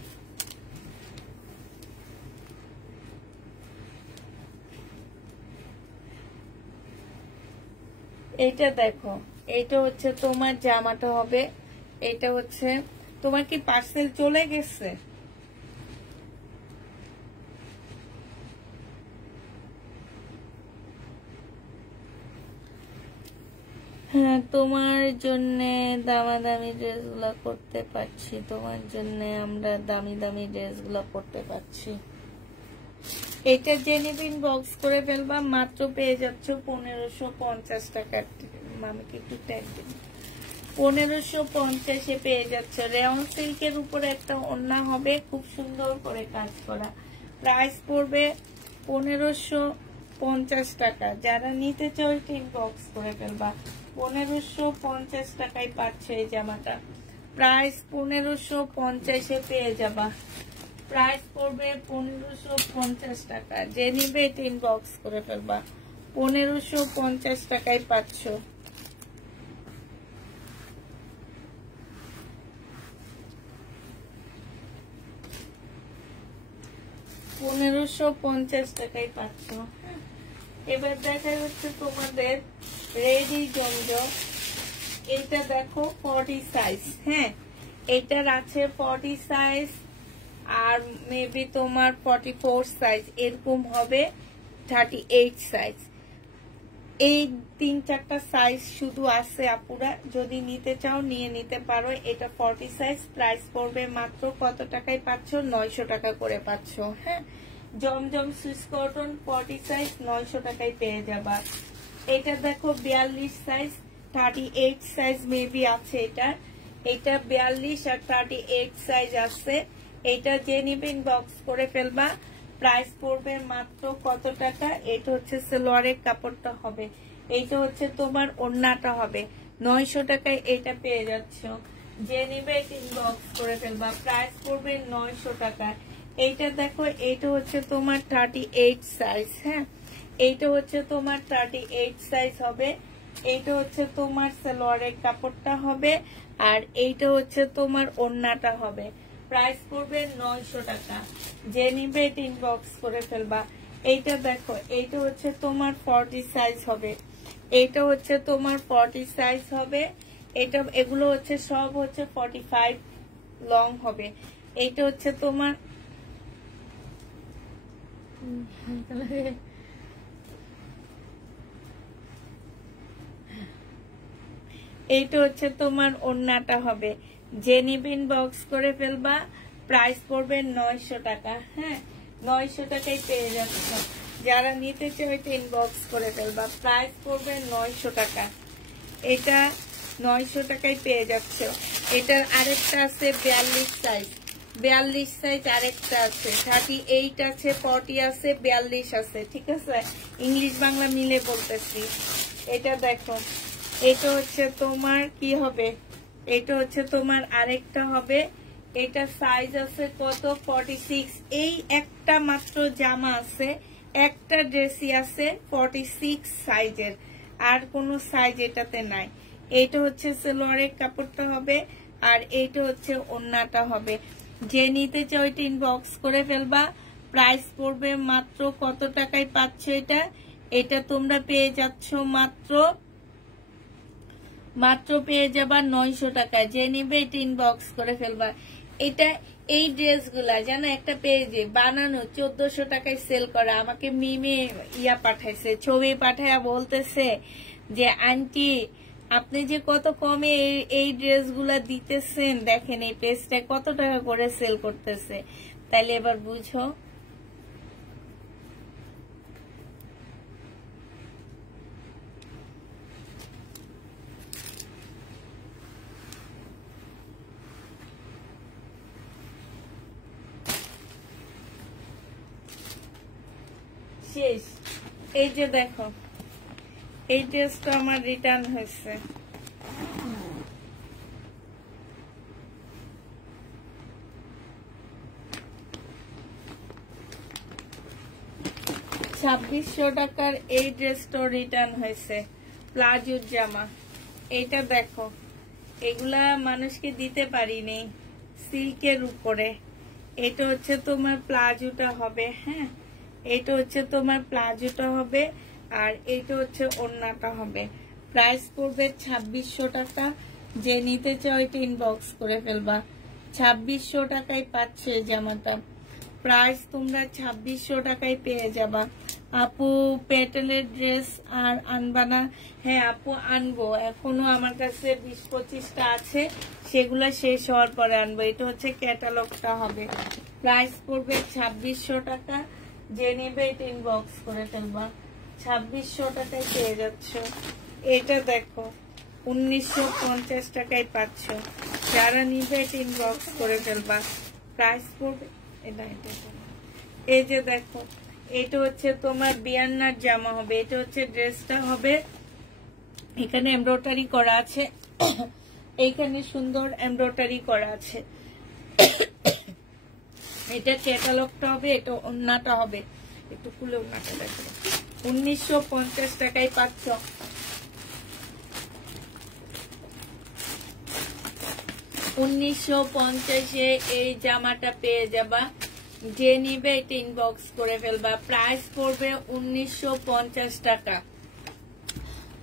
এটা দেখো, এটা হচ্ছে তোমার জামাটা হবে, এটা হচ্ছে তোমার কি পার্সেল চলে গেছে? হ্যাঁ, তোমার জন্য দামাদামি ড্রেসগুলো করতে পারছি, তোমার জন্য আমরা দামি দামি ড্রেসগুলো পরতে পারছি। এটা জেনিবিন বক্স করে ফেলবা, মাত্র পেয়ে যাচ্ছ 1550 টাকার। মামিকে একটু ট্যাগ দিন, 1550 পেয়ে যাচ্ছ। রেয়ন সিল্কের উপরে একটা ওড়না হবে, খুব সুন্দর করে কাজ করা, প্রাইস পড়বে 1550 টাকা। যারা নিতে চাও টিন বক্স করে ফেলবা, 1550 টাকায় পাচ্ছে এই জামাটা, প্রাইস 1550 পেয়ে যাবা, প্রাইস পড়বে 1550 টাকা। যে নিবে টিন বক্স করে ফেলবা, 1550 টাকায় পাচ্ছ। 1550 টাকায় পাচ্ছ। এবার দেখা যাচ্ছে তোমাদের রেডি জমজম, এটা দেখো 40 সাইজ। হ্যাঁ, এটার আছে 40 সাইজ আর মেবি তোমার 44 সাইজ, এরকম হবে 38 সাইজ। এই 3-4টা সাইজ শুধু আছে আপুরা, যদি নিতে চাও নিয়ে নিতে পারো। এটা 40 সাইজ, প্রাইস পড়বে মাত্র কত টাকায় পাচ্ছ? 900 টাকা করে পাচ্ছ। হ্যাঁ, জমজম সুইস কটন 40 সাইজ 900 টাকায় পেয়ে যাবা। এটা দেখো 42 সাইজ, 38 সাইজ মেবি আছে এটার, এটা 42 আর 38 সাইজ আছে। এটা যে নিবেন বক্স করে ফেলবা, প্রাইস পড়বে মাত্র কত টাকা? এটা হচ্ছে সালোয়ারের কাপড়টা হবে, এইটা হচ্ছে তোমার ওড়নাটা হবে, 900 টাকায় এটা পেয়ে যাচ্ছ। যে নিবে ইনবক্স করে ফেলবা, প্রাইস পড়বে 900 টাকা। এইটা দেখো, এইটা হচ্ছে তোমার 38 সাইজ। হ্যাঁ, এইটা হচ্ছে তোমার 38 সাইজ হবে, এইটা হচ্ছে তোমার সালোয়ারের কাপড়টা হবে, আর এইটা হচ্ছে তোমার ওড়নাটা হবে, প্রাইস পড়বে 900 টাকা। যে নিবে ইনবক্স করে ফেলবা। এইটা দেখো, এইটা হচ্ছে তোমার 40 সাইজ হবে, এইটা হচ্ছে তোমার 40 সাইজ হবে, এটা এগুলো হচ্ছে সব হচ্ছে 45 লং হবে। এইটা হচ্ছে তোমার এইটা হচ্ছে তোমার ওড়নাটা হবে। যে নিবেন বক্স করে ফেলবা, প্রাইস পড়বে 900 টাকা। হ্যাঁ, 900 টাকায় পেয়ে যাচ্ছ। যারা নিতে চাই ইনবক্স করে ফেলবা, প্রাইস পড়বে 900 টাকা। এটা 900 টাকায় পেয়ে যাচ্ছ। এটার আরেকটা আছে 42 সাইজ, 42 সাইজ আরেকটা আছে, 38 আছে, 40 আছে, 42 আছে, ঠিক আছে, ইংলিশ বাংলা মিলে বলতেছি। এটা দেখো, এটা হচ্ছে তোমার কি হবে, এটা হচ্ছে তোমার আরেকটা হবে, এটা সাইজ আছে কত? 46। এই একটা মাত্র জামা আছে, একটা ড্রেসই আছে 46 সাইজের, আর কোনো সাইজ এটাতে নাই। এইটা হচ্ছে সালোয়ারের কাপড়টা হবে, আর এইটা হচ্ছে ওড়নাটা হবে। যে নিতে চাও ইনবক্স করে ফেলবা, প্রাইস পড়বে মাত্র কত টাকায় পাচ্ছ এটা? এটা তোমরা পেয়ে যাচ্ছ মাত্র পেয়ে যাবা 900 টাকায়। যে নিবে এটা ইনবক্স করে ফেলবা। এটা এই ড্রেসগুলা জানো একটা পেজে বানানো 1400 টাকায় সেল করে। আমাকে মিমে পাঠাইছে, ছবি পাঠাইয়া বলতেছে যে আন্টি আপনি যে কত কমে এই ড্রেসগুলা দিতেছেন, দেখেন এই পেজটা কত টাকা করে সেল করতেছে। তাইলে এবার বুঝো। শেষ। এই যে দেখো এই ড্রেসটা আমার রিটার্ন হয়েছে। টাকার এই ড্রেসটা রিটার্ন হয়েছে, প্লাজোর জামা। এইটা দেখো, এগুলা মানুষকে দিতে পারিনি, সিল্কের উপরে। এটা হচ্ছে তোমার প্লাজোটা হবে, হ্যাঁ এটা হচ্ছে তোমার প্লাজোটা হবে, আর এইটা হচ্ছে ওড়নাটা হবে। প্রাইস পড়বে 2600 টাকা। যে নিতে চাও এটা ইনবক্স করে ফেলবা। 2600 টাকায় পাচ্ছে এই জামাটা। প্রাইস তোমরা 2600 টাকায় পেয়ে যাবা। আপু প্যাটেলের ড্রেস আর আনবা না? হ্যাঁ আপু আনবো, এখনো আমার কাছে 20-25টা আছে, সেগুলা শেষ হওয়ার পরে আনবো। এটা হচ্ছে ক্যাটালগটা হবে। প্রাইস পড়বে 2600 টাকা। যে নেবে এটা ইনবক্স করে ফেলবা। 2600 টাকায় পেয়ে যাচ্ছ। এটা দেখো 1950 টাকায় পাচ্ছ। যারা নিবে এটা ইনবক্স করে ফেলবা। প্রাইস পড়বে এই যে দেখো, এটা হচ্ছে তোমার বিয়ান্নার জামা হবে। এটা হচ্ছে ড্রেসটা হবে, এখানে এমব্রয়ডারি করা আছে, এইখানে সুন্দর এমব্রয়ডারি করা আছে। এটা ক্যাটালগটা হবে, এটা ওড়নাটা হবে। একটু খুলে ওড়নাটা দেখো। 1950 টাকায় পাচ্ছ। 1950-এ এই জামাটা পেয়ে যাবা। যে নিবে এটা ইনবক্স করে ফেলবা। প্রাইস পড়বে 1950 টাকা।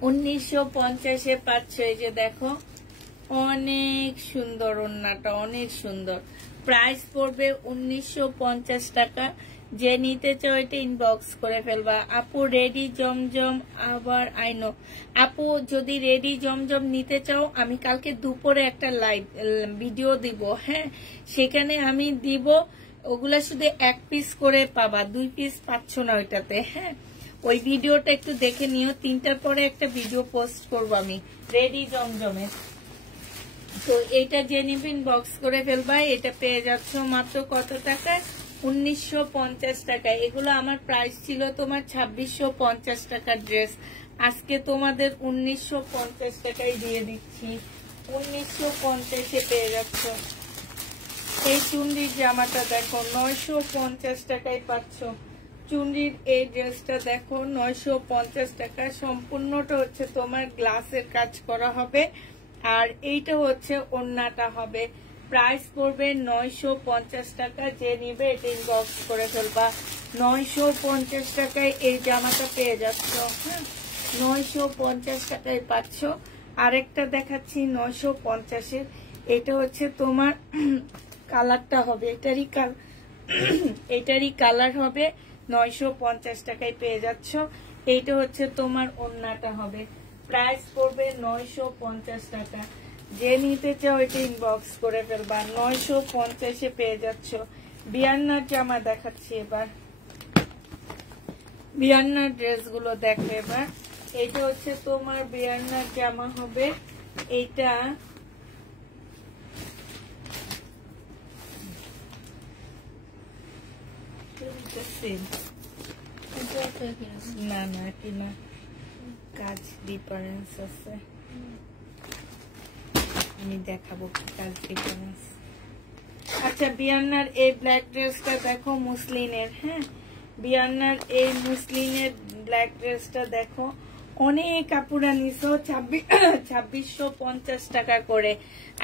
1950-এ পাচ্ছ। এই যে দেখো অনেক সুন্দর ওড়নাটা, অনেক সুন্দর। প্রাইস পড়বে 1950 টাকা। যে নিতে চাও এটা ইনবক্স করে ফেলবা। আপু রেডি জমজম আবার আইনো। আপু যদি রেডি জমজম নিতে চাও, আমি কালকে দুপুরে একটা লাইভ ভিডিও দিব, হ্যাঁ সেখানে আমি দিব। ওগুলা শুধু 1 পিস করে পাবা, 2 পিস পাচ্ছ না ওইটাতে, হ্যাঁ ওই ভিডিওটা একটু দেখে নিও। 3টার পরে একটা ভিডিও পোস্ট করবো আমি রেডি জমজমের। তো এটা যে নিবে ইনবক্স করে ফেলবা। এটা পেয়ে যাচ্ছ মাত্র কত টাকায়? 1950 টাকায়। এগুলো আমার প্রাইস ছিল তোমার 2650 টাকার ড্রেস, আজকে তোমাদের 1950 টাকায় দিয়ে দিচ্ছি। 1950-এ পেয়ে যাচ্ছ। এই চুনরির জামাটা দেখো 950 টাকায় পাচ্ছ। চুনরির এই ড্রেসটা দেখো 950 টাকা। সম্পূর্ণটা হচ্ছে তোমার গ্লাসের কাজ করা হবে, আর এইটা হচ্ছে ওড়নাটা হবে। প্রাইস পড়বে 950 টাকা। যে নিবে এটা ইনবক্স করে ফেলবা। 950 টাকায় এই জামাটা পেয়ে যাচ্ছ, হ্যাঁ 950 টাকায় পাচ্ছ। আরেকটা দেখাচ্ছি 950-এর। এটা হচ্ছে তোমার কালারটা হবে, এটারই কালার হবে। 950 টাকায় পেয়ে যাচ্ছ। এইটা হচ্ছে তোমার ওড়নাটা হবে। প্রাইস পড়বে 950 টাকা। যে নিতে চাও এটা ইনবক্স করে ফেলবা। 950-এ পেয়ে যাচ্ছ। বিয়ান্নার জামা দেখাচ্ছি এবার। বিয়ান্নার ড্রেসগুলো দেখো এবার। এটা হচ্ছে তোমার বিয়ান্নার জামা হবে। এইটা না না কি না, কাজ ডিফারেন্স আছে, আমি দেখাবো কি কাজ ডিফারেন্স। আচ্ছা বিয়ান্নার এই ব্ল্যাক ড্রেসটা দেখো মুসলিনের, হ্যাঁ বিয়ান্নার এই মুসলিনের ব্ল্যাক ড্রেসটা দেখো। অনেক কাপড়া নিছো 2650 টাকা করে,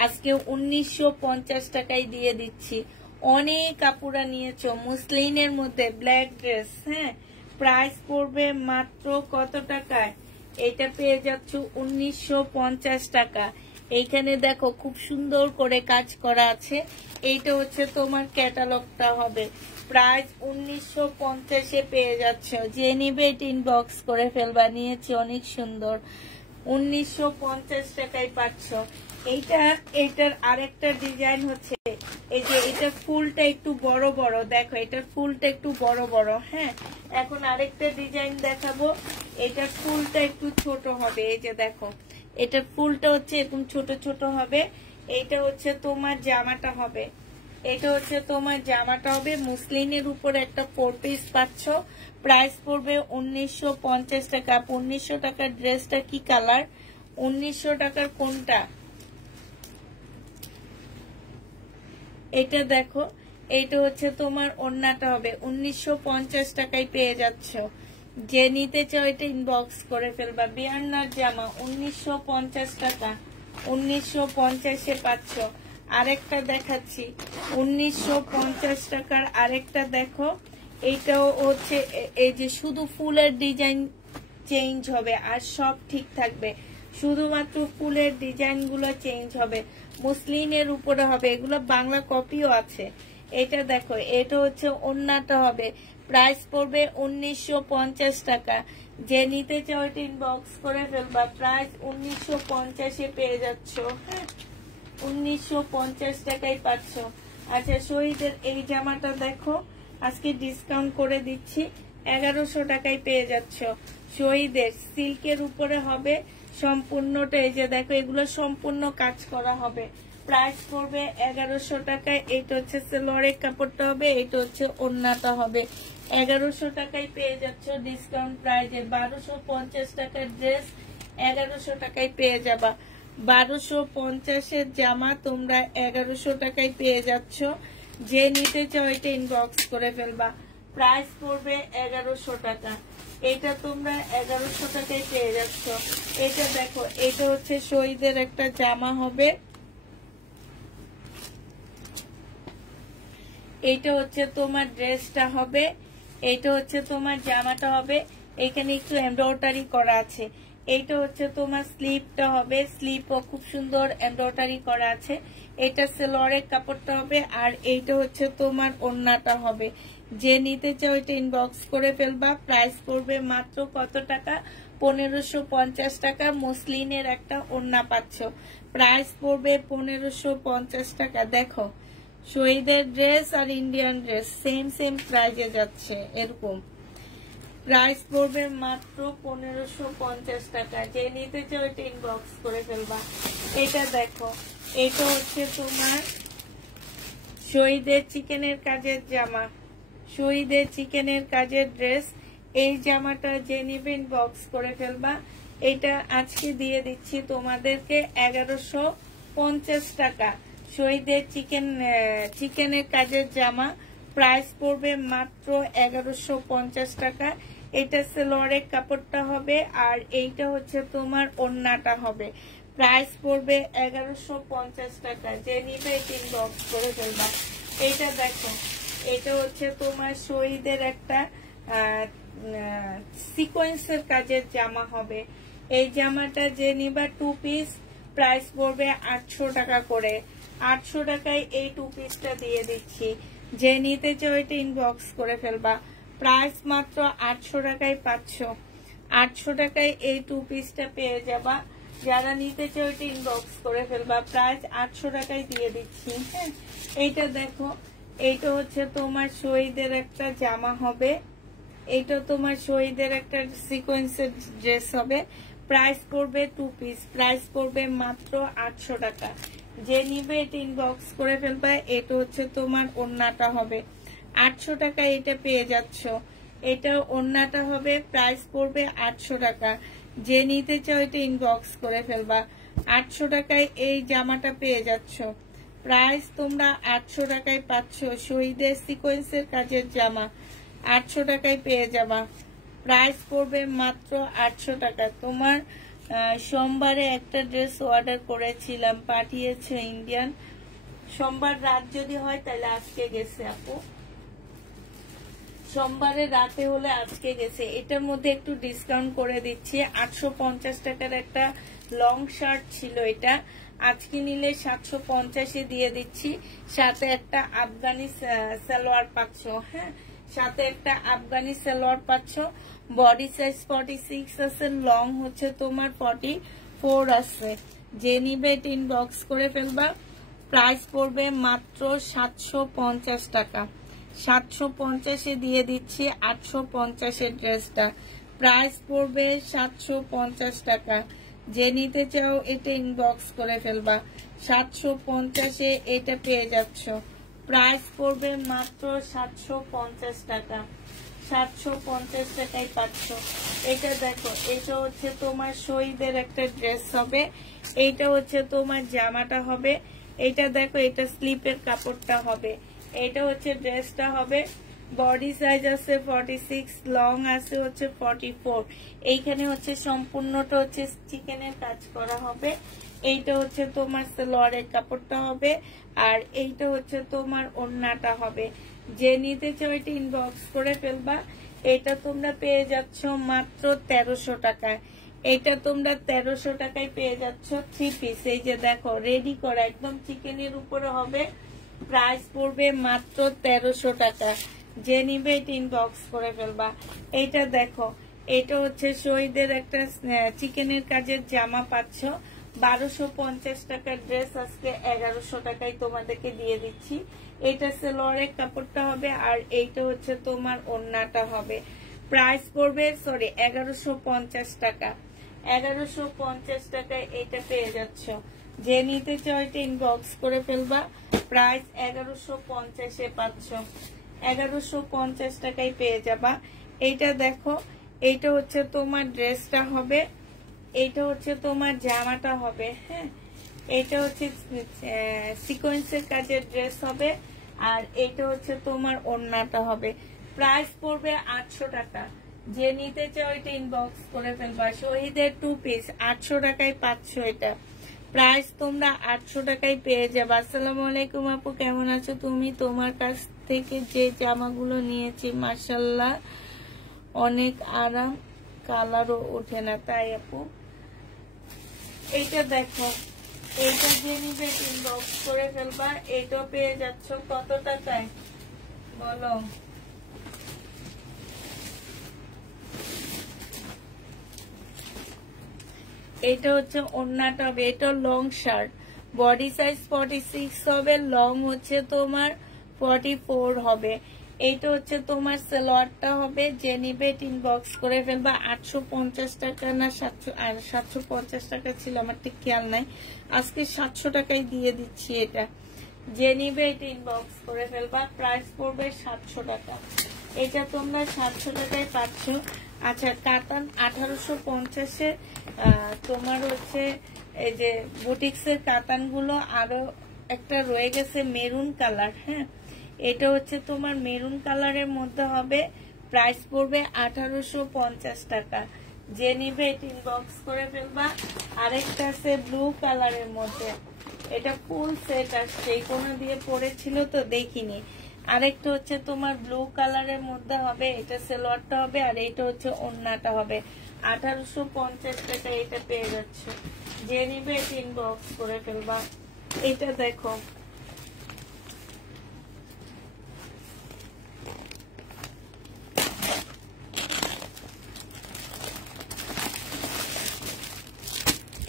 আজকে 1950 টাকায় দিয়ে দিচ্ছি। অনেক কাপড়া নিয়েছো মুসলিনের মধ্যে ব্ল্যাক ড্রেস। হ্যাঁ, প্রাইস পড়বে মাত্র কত টাকায়? এটা পেয়ে যাচ্ছ 1950 টাকা। এইখানে দেখো খুব সুন্দর করে কাজ করা আছে। এইটা হচ্ছে তোমার ক্যাটালগটা হবে। প্রাইস 1950-এ পেয়ে যাচ্ছ। যে নিবে এটা ইনবক্স করে ফেলবা। নিয়েছি অনেক সুন্দর, 1950 টাকায় পাচ্ছ। এইটার আরেকটা ডিজাইন হচ্ছে এই যে এটার ফুলটা একটু বড় বড়, দেখো এটার ফুলটা একটু বড় বড়। হ্যাঁ, এখন আরেকটা ডিজাইন দেখাবো, এটার ফুলটা একটু ছোট হবে। এই যে দেখো এটার ফুলটা হচ্ছে এরকম ছোট ছোট হবে। এইটা হচ্ছে তোমার জামাটা হবে, এটা হচ্ছে তোমার জামাটা হবে। মুসলিনের উপরে একটা 4 পিস পাচ্ছ। প্রাইস পড়বে 1950 টাকা। 1900 টাকার ড্রেসটা কি কালার? 1900 টাকার কোনটা? এটা দেখো, এইটা হচ্ছে তোমার ওড়নাটা হবে। 1950 টাকায় পেয়ে যাচ্ছ। যে নিতে চাও এটা ইনবক্স করে ফেলবা। বিয়ান্নার জামা 1950 টাকা, 1950-এ পাচ্ছ। আরেকটা দেখাচ্ছি 1950 টাকার আরেকটা দেখো। এইটাও হচ্ছে এই যে শুধু ফুলের ডিজাইন চেঞ্জ হবে আর সব ঠিক থাকবে, শুধুমাত্র ফুলের ডিজাইন গুলো চেঞ্জ হবে। মুসলিনের উপরে হবে, এগুলো বাংলা কপিও আছে। এটা দেখো, এটা হচ্ছে ওড়নাটা হবে। প্রাইস পড়বে 1950 টাকা। যে নিতে চাও এটা ইনবক্স করে ফেলবা। প্রাইস 1950-এ পেয়ে যাচ্ছ। হ্যাঁ, 1950 টাকায় পাচ্ছ। আচ্ছা, শহীদের এই জামাটা দেখো, আজকে ডিসকাউন্ট করে দিচ্ছি, 1100 টাকায় পেয়ে যাচ্ছ। শহীদের সিল্কের উপরে হবে সম্পূর্ণটা। এই যে দেখো এগুলো সম্পূর্ণ কাজ করা হবে। প্রাইস পড়বে 1100 টাকায়। এইটা হচ্ছে সেলোয়ারের কাপড়টা হবে, এইটা হচ্ছে ওড়নাটা হবে। 1100 টাকায় পেয়ে যাচ্ছ ডিসকাউন্ট প্রাইজে। 1250 টাকার ড্রেস 1100 টাকায় পেয়ে যাবা। 1250-এর জামা তোমরা 1100 টাকায় পেয়ে যাচ্ছ। যে নিতে চাও এটা ইনবক্স করে ফেলবা। প্রাইস পড়বে 1100 টাকা। এটা তোমরা 1100 টাকায় পেয়ে যাচ্ছ। এটা দেখো, এটা হচ্ছে শহীদের একটা জামা হবে। এইটা হচ্ছে তোমার ড্রেসটা হবে, এইটা হচ্ছে তোমার জামাটা হবে। এখানে একটু এমব্রয়ডারি করা আছে। এইটা হচ্ছে তোমার স্লিপটা হবে, স্লিপও খুব সুন্দর এমব্রয়ডারি করা আছে। এটা সেলোয়ারের কাপড়টা হবে, আর এইটা হচ্ছে তোমার ওড়নাটা হবে। যে নিতে চাও এটা ইনবক্স করে ফেলবা। প্রাইস পড়বে মাত্র কত টাকা? 1550 টাকা। মুসলিনের একটা ওড়না পাচ্ছ। প্রাইস পড়বে 1550 টাকা। দেখো শহীদের ড্রেস আর ইন্ডিয়ান ড্রেস সেম প্রাইজে যাচ্ছে এরকম। প্রাইস পড়বে মাত্র 1550 টাকা। যে নিতে চাও এটা ইনবক্স করে ফেলবা। এটা দেখো, এটা হচ্ছে তোমার শহীদের চিকেনের কাজের জামা, শহীদের চিকেনের কাজের ড্রেস। এই জামাটা যে নিবে ইনবক্স করে ফেলবা। এটা আজকে দিয়ে দিচ্ছি তোমাদেরকে 1150 টাকা। শহীদের চিকেনের কাজের জামা। প্রাইস পড়বে মাত্র 1150 টাকা। এটা সেলোয়ারের কাপড়টা হবে, আর এইটা হচ্ছে তোমার ওড়নাটা হবে। প্রাইস পড়বে 1150 টাকা। যে নিবে ইনবক্স করে ফেলবা। এটা দেখো, এটা হচ্ছে তোমার শহীদের একটা সিকোয়েন্সের কাজের জামা হবে। এই জামাটা যে নিবা 2 পিস, প্রাইস পড়বে 800 টাকা করে। 800 টাকায় এই 2 পিসটা দিয়ে দিচ্ছি। যে নিতে চাও এটা ইনবক্স করে ফেলবা। প্রাইস মাত্র 800 টাকায় পাচ্ছ। 800 টাকায় এই 2 পিসটা পেয়ে যাবা। যারা নিতে চাও এটা ইনবক্স করে ফেলবা। প্রাইস 800 টাকায় দিয়ে দিচ্ছি। হ্যাঁ, এইটা দেখো, এইটা হচ্ছে তোমার শহীদের একটা জামা হবে। এইটা তোমার শহীদের একটা সিকোয়েন্সের ড্রেস হবে। প্রাইস পড়বে 2 পিস। প্রাইস পড়বে মাত্র 800 টাকা। যে নিবে এটা ইনবক্স করে ফেলবা। এটা হচ্ছে তোমার ওড়নাটা হবে। 800 টাকায় এটা পেয়ে যাচ্ছ। এটা ওড়নাটা হবে। প্রাইস পড়বে 800 টাকা। যে নিতে চাও এটা ইনবক্স করে ফেলবা। 800 টাকায় এই জামাটা পেয়ে যাচ্ছ। প্রাইস তোমরা 800 টাকায় পাচ্ছ। শহীদের সিকোয়েন্সের কাজের জামা 800 টাকায় পেয়ে যাবা। প্রাইস পড়বে মাত্র 800 টাকা। তোমার সোমবারে একটা ড্রেস অর্ডার করেছিলাম, পাঠিয়েছে ইন্ডিয়ান, সোমবার রাত যদি হয় তাহলে আজকে গেছে আপু, সোমবারের রাতে হলে আজকে গেছে। এটার মধ্যে একটু ডিসকাউন্ট করে দিচ্ছি, 850 টাকার একটা লং শার্ট ছিল, এটা আজকে নিলে 750-এ দিয়ে দিচ্ছি। সাথে একটা আফগানি সালোয়ার পাচ্ছ, হ্যাঁ সাথে একটা আফগানি সালোয়ার পাচ্ছ। বডি সাইজ 46 আছে, লং হচ্ছে তোমার 44 আছে। যে নিবে ইনবক্স করে ফেলবা। প্রাইস পড়বে মাত্র 750 টাকা, 750-এ দিয়ে দিচ্ছি 850-এর ড্রেসটা। প্রাইস পড়বে 750 টাকা। যে নিতে চাও এটা ইনবক্স করে ফেলবা। 750-এ এটা পেয়ে যাচ্ছ। প্রাইস পড়বে মাত্র 750 টাকা, 750 টাকায় পাচ্ছ। এটা দেখো, এটা হচ্ছে তোমার শহীদের একটা ড্রেস হবে, এইটা হচ্ছে তোমার জামাটা হবে। এটা দেখো, এটা স্লিপের কাপড়টা হবে। এটা হচ্ছে ড্রেসটা হবে। বডি সাইজ আছে 46, লং আছে হচ্ছে 44। এইখানে হচ্ছে সম্পূর্ণটা হচ্ছে চিকেনের কাজ করা হবে। এইটা হচ্ছে তোমার সালোয়ারের কাপড়টা হবে, আর এইটা হচ্ছে তোমার ওড়নাটা হবে। যে নিতে চাও এটা ইনবক্স করে ফেলবা। এটা তোমরা পেয়ে যাচ্ছ মাত্র 1300 টাকায়। এটা তোমরা 1300 টাকায় পেয়ে যাচ্ছ 3 পিস। এই যে দেখো, রেডি করা একদম চিকেনের উপরে হবে। প্রাইস পড়বে মাত্র 1300 টাকা। যে নিবে এটা ইনবক্স করে ফেলবা। এইটা দেখো, এটা হচ্ছে শহীদের একটা চিকেনের কাজের জামা পাচ্ছ। 1250 টাকার ড্রেস আজকে 1100 টাকায় তোমাদেরকে দিয়ে দিচ্ছি। এটা সালোয়ারের কাপড়টা হবে, আর এইটা হচ্ছে তোমার ওড়নাটা হবে। প্রাইস পড়বে 1150 টাকা, 1150 টাকায় এটা পেয়ে যাচ্ছ। যে নিতে চাও এটা ইনবক্স করে ফেলবা। প্রাইস 1150-এ পাচ্ছ, 1150 টাকায় পেয়ে যাবা। এইটা দেখো, এইটা হচ্ছে তোমার ড্রেসটা হবে, এইটা হচ্ছে তোমার জামাটা হবে, হ্যাঁ এইটা হচ্ছে সিকোয়েন্সের কাজের ড্রেস হবে, আর এইটা হচ্ছে তোমার ওড়নাটা হবে। প্রাইস পড়বে 800 টাকা। যে নিতে চাও এটা ইনবক্স করে ফেলবা। শহীদের 2 পিস 800 টাকায় পাচ্ছ। এটা প্রাইস তোমরা 800 টাকায় পেয়ে যাবে। আসসালামু আলাইকুম আপু, কেমন আছো তুমি? তোমার কাছ থেকে যে জামাগুলো নিয়েছি মাশাআল্লাহ অনেক আরাম, কালারও ওঠে না, তাই আপু। এইটা দেখো, এইটা যে নিবে ইনবক্স করে ফেলবা। এইটা পেয়ে যাচ্ছ কত টাকায় বলো? এটা হচ্ছে ওড়নাটা হবে, এটা লং শার্ট। বডি সাইজ 46 হবে, লং হচ্ছে তোমার 44 হবে। এইটা হচ্ছে তোমার সালোয়ারটা হবে। যে নিবে ইনবক্স করে ফেলবা। 850 টাকা না 750 টাকা ছিল, আমার ঠিক খেয়াল নাই। আজকে 700 টাকায় দিয়ে দিচ্ছি এটা। যে নিবে এটা ইনবক্স করে ফেলবা। প্রাইস পড়বে 700 টাকা। এটা তোমরা 700 টাকায় পাচ্ছ। আচ্ছা, কাতান 1850-এ তোমার হচ্ছে এই যে বুটিক্সের কাতানগুলো আরো একটা রয়ে গেছে মেরুন কালার, হ্যাঁ এটা হচ্ছে তোমার মেরুন কালারের মধ্যে হবে। প্রাইস পড়বে 1850 টাকা। যে নিবে এটা ইনবক্স করে ফেলবা। আরেকটা আছে ব্লু কালারের মধ্যে, এটা ফুল সেট আসছে, এই কোনা দিয়ে পড়েছিল তো দেখিনি। আরেকটা হচ্ছে তোমার ব্লু কালারের মধ্যে হবে, এটা সালোয়ারটা হবে, আর এটা হচ্ছে ওড়নাটা হবে। 1850 টাকা এটা পেয়ে যাচ্ছে। যে নিবে এটা ইনবক্স করে ফেলবা। এটা দেখো,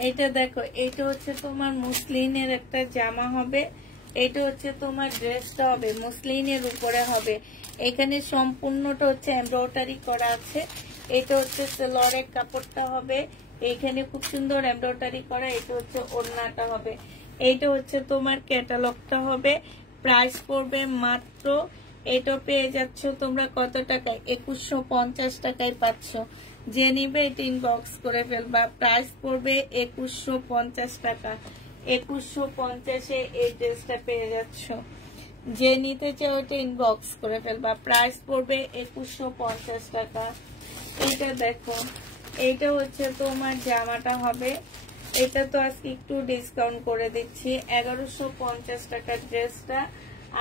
এটা দেখো, এটা হচ্ছে তোমার মুসলিনের একটা জামা হবে। এটা হচ্ছে তোমার ড্রেসটা হবে, মুসলিনের উপরে হবে। এখানে সম্পূর্ণটা হচ্ছে এমব্রয়ডারি করা আছে। এটা হচ্ছে সালোয়ারের কাপড়টা হবে, এখানে খুব সুন্দর এমব্রয়ডারি করা। এটা হচ্ছে ওড়নাটা হবে। এইটা হচ্ছে তোমার ক্যাটালগটা হবে। প্রাইস পড়বে মাত্র, এটা পেয়ে যাচ্ছ তোমরা কত টাকায়? 2150 টাকায় পাচ্ছ। যে নিবে এটা ইনবক্স করে ফেলবা। প্রাইস পড়বে 2150 টাকা। 2150-এ এই ড্রেসটা পেয়ে যাচ্ছ। যে নিতে চাও ওটা ইনবক্স করে ফেলবা। প্রাইস পড়বে 2150 টাকা। এইটা দেখো, এইটা হচ্ছে তোমার জামাটা হবে। এটা তো আজকে একটু ডিসকাউন্ট করে দিচ্ছি। 1150 টাকার ড্রেসটা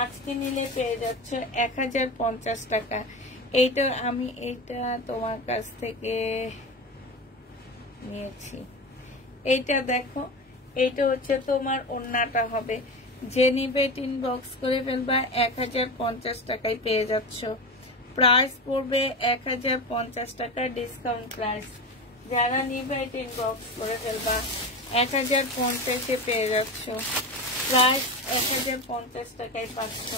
আজকে নিলে পেয়ে যাচ্ছ 1050 টাকা। এইটা আমি এইটা তোমার কাছ থেকে নিয়েছি। এইটা দেখো, এইটা হচ্ছে তোমার ওড়নাটা হবে। যে নিবে ইনবক্স করে ফেলবা, 1050 টাকায় পেয়ে যাচ্ছ। প্রাইস পড়বে 1050 টাকা ডিসকাউন্ট প্রাইস। যারা নিবে ইনবক্স করে ফেলবা, 1050-এ পেয়ে যাচ্ছ। প্রাইস 1050 টাকায় পাচ্ছ।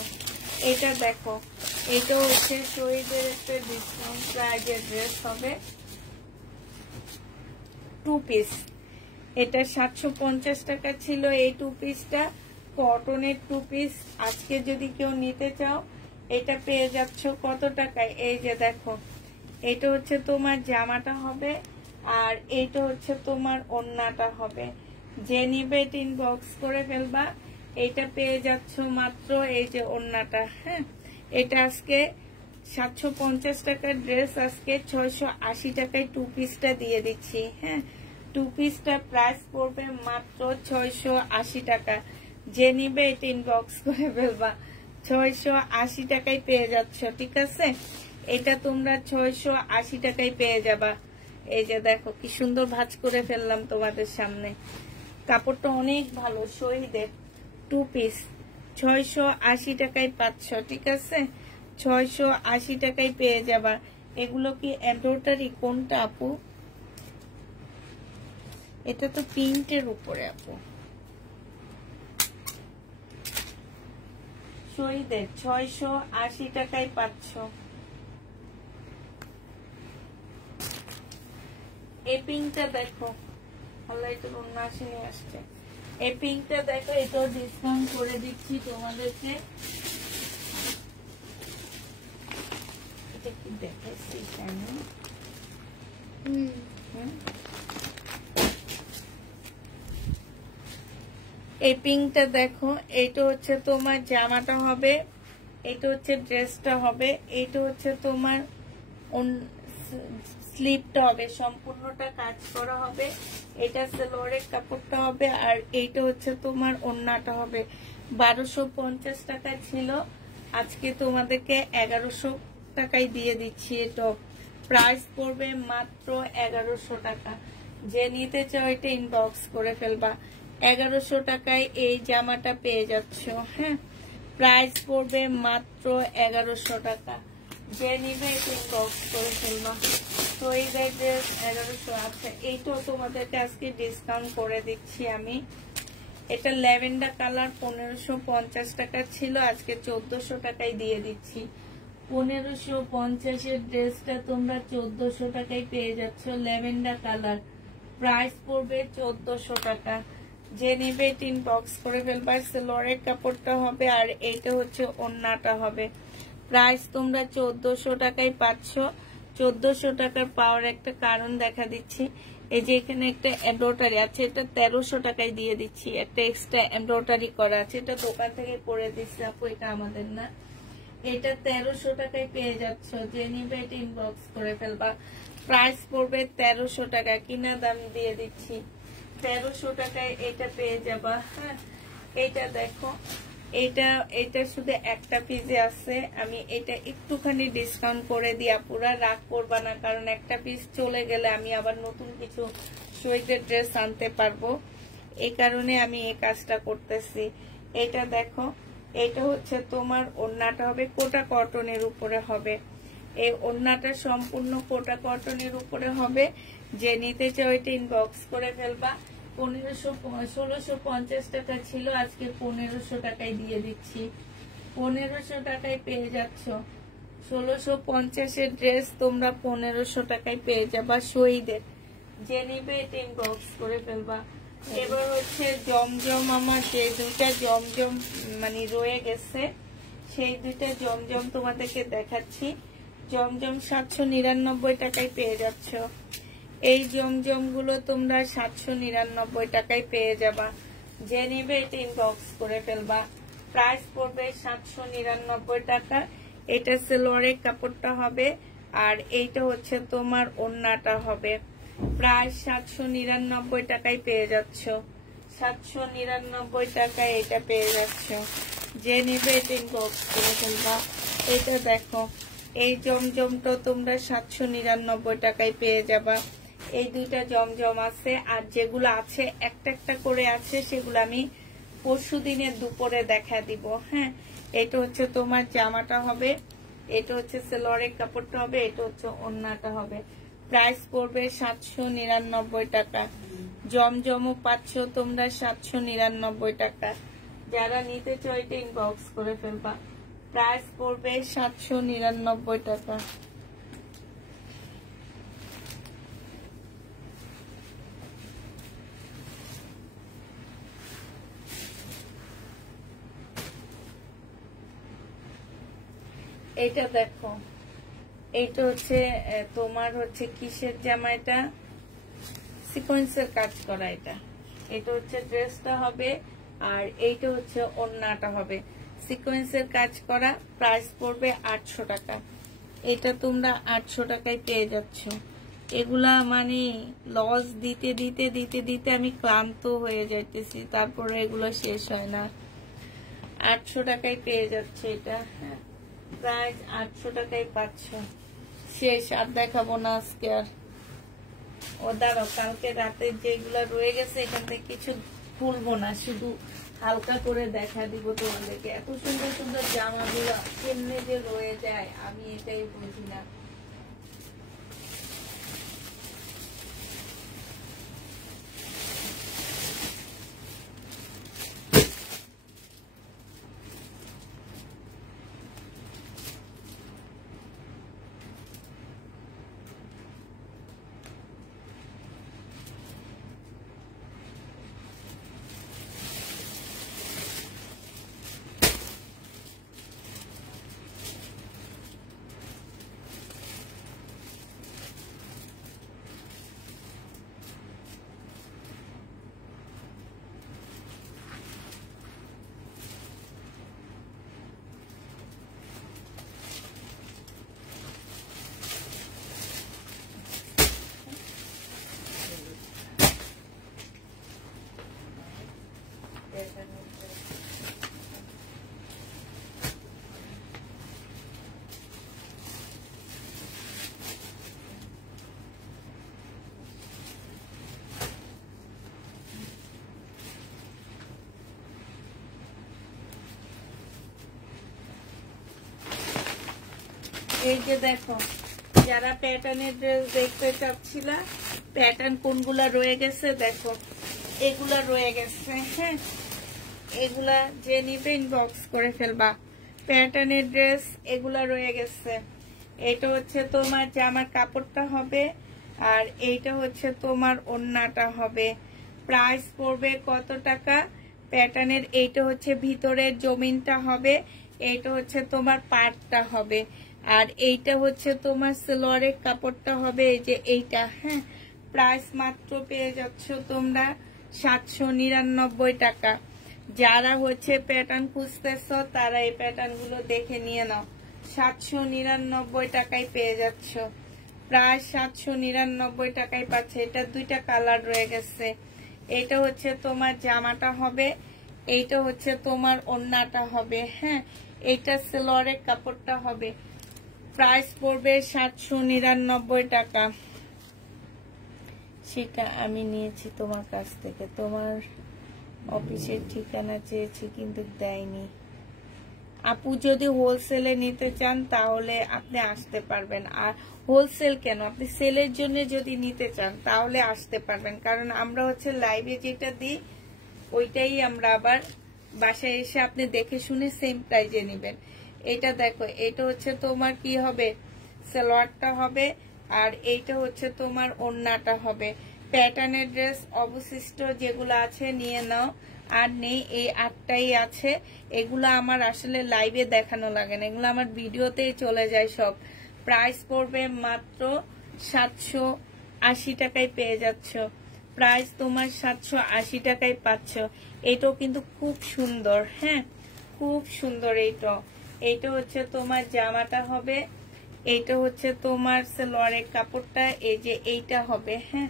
এটা দেখো, এটা হচ্ছে শহীদের একটা ডিসকাউন্ট প্রাইজের ড্রেস হবে, 2 পিস। এটা 750 টাকা ছিল এই 2 পিসটা, কটনের 2 পিস। আজকে যদি কেউ নিতে চাও এটা পেয়ে যাচ্ছ কত টাকায়? এই যে দেখো, এটা হচ্ছে তোমার জামাটা হবে, আর এইটা হচ্ছে তোমার ওড়নাটা হবে। যে নিবে ইনবক্স করে ফেলবা, এটা পেয়ে যাচ্ছ মাত্র এই যে ওড়নাটা। হ্যাঁ, এটা আজকে 750 টাকার ড্রেস, আজকে 680 টাকায় 2 পিসটা দিয়ে দিচ্ছি। হ্যাঁ, 2 পিসটা প্রাইস পড়বে মাত্র 680 টাকা। যে নিবে এটা ইনবক্স করে ফেলবা, 680 টাকায় পেয়ে যাচ্ছ। ঠিক আছে, এটা তোমরা 680 টাকায় পেয়ে যাবা। এই যে দেখো কি সুন্দর ভাঁজ করে ফেললাম তোমাদের সামনে। কাপড়টা অনেক ভালো, শহীদের 2 পিস 680 টাকায় পাচ্ছ। ঠিক আছে, 680 টাকায় পেয়ে যাবা। এগুলো কি এমব্রয়ডারি? কোনটা আপু? এটা তো প্রিন্টের উপরে আপু। শহীদের 680 টাকায় পাচ্ছ। এই পিঙ্কটা দেখো, আল্লাহ এটা অন্য আসেনি, আসছে। এই পিঙ্কটা দেখো, এটাও ডিসকাউন্ট করে দিচ্ছি তোমাদেরকে। এটা কি দেখাচ্ছি কেন? এই পিঙ্কটা দেখো, এইটা হচ্ছে তোমার জামাটা হবে, এটা হচ্ছে ড্রেসটা হবে, এইটা হচ্ছে তোমার স্লিপটা হবে, সম্পূর্ণটা কাজ করা হবে। এটা সালোয়ারের কাপড়টা হবে, আর এইটা হচ্ছে তোমার ওড়নাটা হবে। 1250 টাকা ছিল, আজকে তোমাদেরকে 1100 টাকায় দিয়ে দিচ্ছি। এটা প্রাইস পড়বে মাত্র 1100 টাকা। যে নিতে চাও এটা ইনবক্স করে ফেলবা, 1100 টাকায় এই জামাটা পেয়ে যাচ্ছ। হ্যাঁ, প্রাইস পড়বে মাত্র 1100 টাকা। যে নিবে এটা ইনবক্স করে ফেলবা। তো এই ড্রেস 1100। আচ্ছা, এইটাও তোমাদেরকে আজকে ডিসকাউন্ট করে দিচ্ছি আমি। এটা ল্যাভেন্ডার কালার 1550 টাকা ছিল, আজকে 1400 টাকায় দিয়ে দিচ্ছি। 1550-এর ড্রেসটা তোমরা 1400 টাকায় পেয়ে যাচ্ছ, ল্যাভেন্ডার কালার। প্রাইস পড়বে 1400 টাকা। যে নিবে ইনবক্স করে ফেলবা। সালোয়ারের কাপড়টা হবে, আর এইটা হচ্ছে ওড়নাটা হবে। প্রাইস তোমরা 1400 টাকায় পাচ্ছ। 1400 টাকার পাওয়ার একটা কারণ দেখা দিচ্ছি। এই যে এখানে একটা এমব্রয়ডারি আছে, এটা 1300 টাকায় দিয়ে দিচ্ছি। একটা এক্সট্রা এমব্রয়ডারি করা আছে, এটা দোকান থেকে করে দিচ্ছি আপু, এটা আমাদের না। এটা 1300 টাকায় পেয়ে যাচ্ছ। যে নিবে এটা ইনবক্স করে ফেলবা। প্রাইস পড়বে 1300 টাকা, কিনা দাম দিয়ে দিচ্ছি 1300 টাকায় এটা পেয়ে যাবা। হ্যাঁ, এটা দেখো, এটা শুধু একটা পিসে আছে। আমি এটা একটুখানি ডিসকাউন্ট করে দিয়া, পুরা রাগ করবা না, কারণ একটা পিস চলে গেলে আমি আবার নতুন কিছু শহীদের ড্রেস আনতে পারবো। এই কারণে আমি এই কাজটা করতেছি। এটা দেখো, এটা হচ্ছে তোমার ওড়নাটা হবে, কোটা কটনের উপরে হবে। এই ওড়নাটা সম্পূর্ণ কোটা কটনের উপরে হবে। যে নিতে চাও এটা ইনবক্স করে ফেলবা। 1650 টাকা ছিল, আজকে 1500 টাকায় দিয়ে দিচ্ছি। 1500 টাকায় পেয়ে যাচ্ছ। 1650-এর ড্রেস তোমরা 1500 টাকায় পেয়ে যাবা শহীদের। যে নিবে এটা ইনবক্স করে ফেলবা। এবার হচ্ছে জমজম, আমার যে দুইটা জমজম মানে রয়ে গেছে, সেই দুইটা জমজম তোমাদেরকে দেখাচ্ছি। জমজম 799 টাকায় পেয়ে যাচ্ছ। এই জমজম গুলো তোমরা 799 টাকায় পেয়ে যাবা। যে নিবে এটা ইনবক্স করে ফেলবা। প্রাইস পড়বে 799 টাকা। এটা সালোয়ারের কাপড়টা হবে, আর এইটা হচ্ছে তোমার ওড়নাটা হবে। প্রায় 799 টাকায় পেয়ে যাচ্ছ। 799 টাকায় এটা পেয়ে যাচ্ছ। যে নেবে এটা ইনবক্স করে ফেলবা। এটা দেখো, এই জমজমটা তোমরা 799 টাকায় পেয়ে যাবা। এই দুইটা জমজম আছে, আর যেগুলো আছে একটা একটা করে আছে সেগুলো আমি পরশু দিনের দুপুরে দেখা দিব। হ্যাঁ, এটা হচ্ছে তোমার জামাটা হবে, এটা হচ্ছে সেলোয়ারের কাপড়টা হবে, এটা হচ্ছে ওড়নাটা হবে। প্রাইস পড়বে 799 টাকা। জমজমও পাচ্ছ তোমরা 799 টাকা। যারা নিতে চাও এটা ইনবক্স করে ফেলবা। প্রাইস পড়বে 799 টাকা। এটা দেখো, এটা হচ্ছে তোমার হচ্ছে কিসের জামা, এটা সিকোয়েন্সের কাজ করা। এটা হচ্ছে ড্রেসটা হবে, আর এইটা হচ্ছে ওড়নাটা হবে সিকোয়েন্সের কাজ করা। প্রাইস পড়বে 800 টাকা। এটা তোমরা 800 টাকায় পেয়ে যাচ্ছ। এগুলা মানে লস দিতে দিতে দিতে দিতে আমি ক্লান্ত হয়ে যাইতেছি, তারপরে এগুলো শেষ হয় না। 800 টাকায় পেয়ে যাচ্ছে এটা। হ্যাঁ, প্রাইস 800 টাকায় পাচ্ছ। শেষ, আর দেখাবো না আজকে আর। ও দাঁড়াও, কালকে রাতে যেগুলা রয়ে গেছে এখান থেকে কিছু খুলবো না, শুধু হালকা করে দেখা দিব তোমাদেরকে। এত সুন্দর সুন্দর জামাগুলো কেমনে যে রয়ে যায় আমি এটাই বুঝি না। এই যে দেখো, যারা প্যাটার্নের ড্রেস দেখতে চাচ্ছিলা, প্যাটার্ন কোনগুলা রয়ে গেছে দেখো, এগুলা রয়ে গেছে। হ্যাঁ, এগুলা যে নিবে ইনবক্স করে ফেলবা। প্যাটার্নের ড্রেস এগুলা রয়ে গেছে। এটা হচ্ছে তোমার জামার কাপড়টা হবে, আর এইটা হচ্ছে তোমার ওড়নাটা হবে। প্রাইস পড়বে কত টাকা? প্যাটার্নের এইটা হচ্ছে ভিতরের জমিনটা হবে, এইটা হচ্ছে তোমার পাড়টা হবে, আর এইটা হচ্ছে তোমার সালোয়ারের কাপড়টা হবে, এই যে এইটা। হ্যাঁ, প্রাইস মাত্র পেয়ে যাচ্ছ তোমরা 799 টাকা। যারা হচ্ছে প্যাটার্ন খুঁজতেছ তারা এই প্যাটার্ন গুলো দেখে নিয়ে নাও। 799 টাকায় পেয়ে যাচ্ছ, প্রায় 799 টাকায় পাচ্ছে। এটা দুইটা কালার রয়ে গেছে। এটা হচ্ছে তোমার জামাটা হবে, এইটা হচ্ছে তোমার ওড়নাটা হবে। হ্যাঁ, এইটা সালোয়ারের কাপড়টা হবে। প্রাইস পড়বে 799 টাকা। সেটা আমি নিয়েছি তোমার কাছ থেকে, তোমার অফিসের ঠিকানা চেয়েছি কিন্তু দেয়নি। আপু যদি হোলসেলে নিতে চান তাহলে আপনি আসতে পারবেন, আর হোলসেল কেন, আপনি সেলের জন্য যদি নিতে চান তাহলে আসতে পারবেন, কারণ আমরা হচ্ছে লাইভে যেটা দিই ওইটাই আমরা আবার বাসায় এসে আপনি দেখে শুনে সেম প্রাইজে নেবেন। এটা দেখো, এটা হচ্ছে তোমার কি হবে, সালোয়ারটা হবে, আর এইটা হচ্ছে তোমার ওড়নাটা হবে। প্যাটার্নের ড্রেস অবশিষ্ট যেগুলো আছে নিয়ে নাও, আর নেই এই 8টাই আছে। এগুলো আমার আসলে লাইভে দেখানো লাগে না, এগুলো আমার ভিডিওতেই চলে যায় সব। প্রাইস পড়বে মাত্র 780 টাকায় পেয়ে যাচ্ছ। প্রাইস তোমার 780 টাকায় পাচ্ছ। এটাও কিন্তু খুব সুন্দর। হ্যাঁ, খুব সুন্দর। এইটা হচ্ছে তোমার জামাটা হবে, এইটা হচ্ছে তোমার সালোয়ারের কাপড়টা, এই যে এইটা হবে। হ্যাঁ,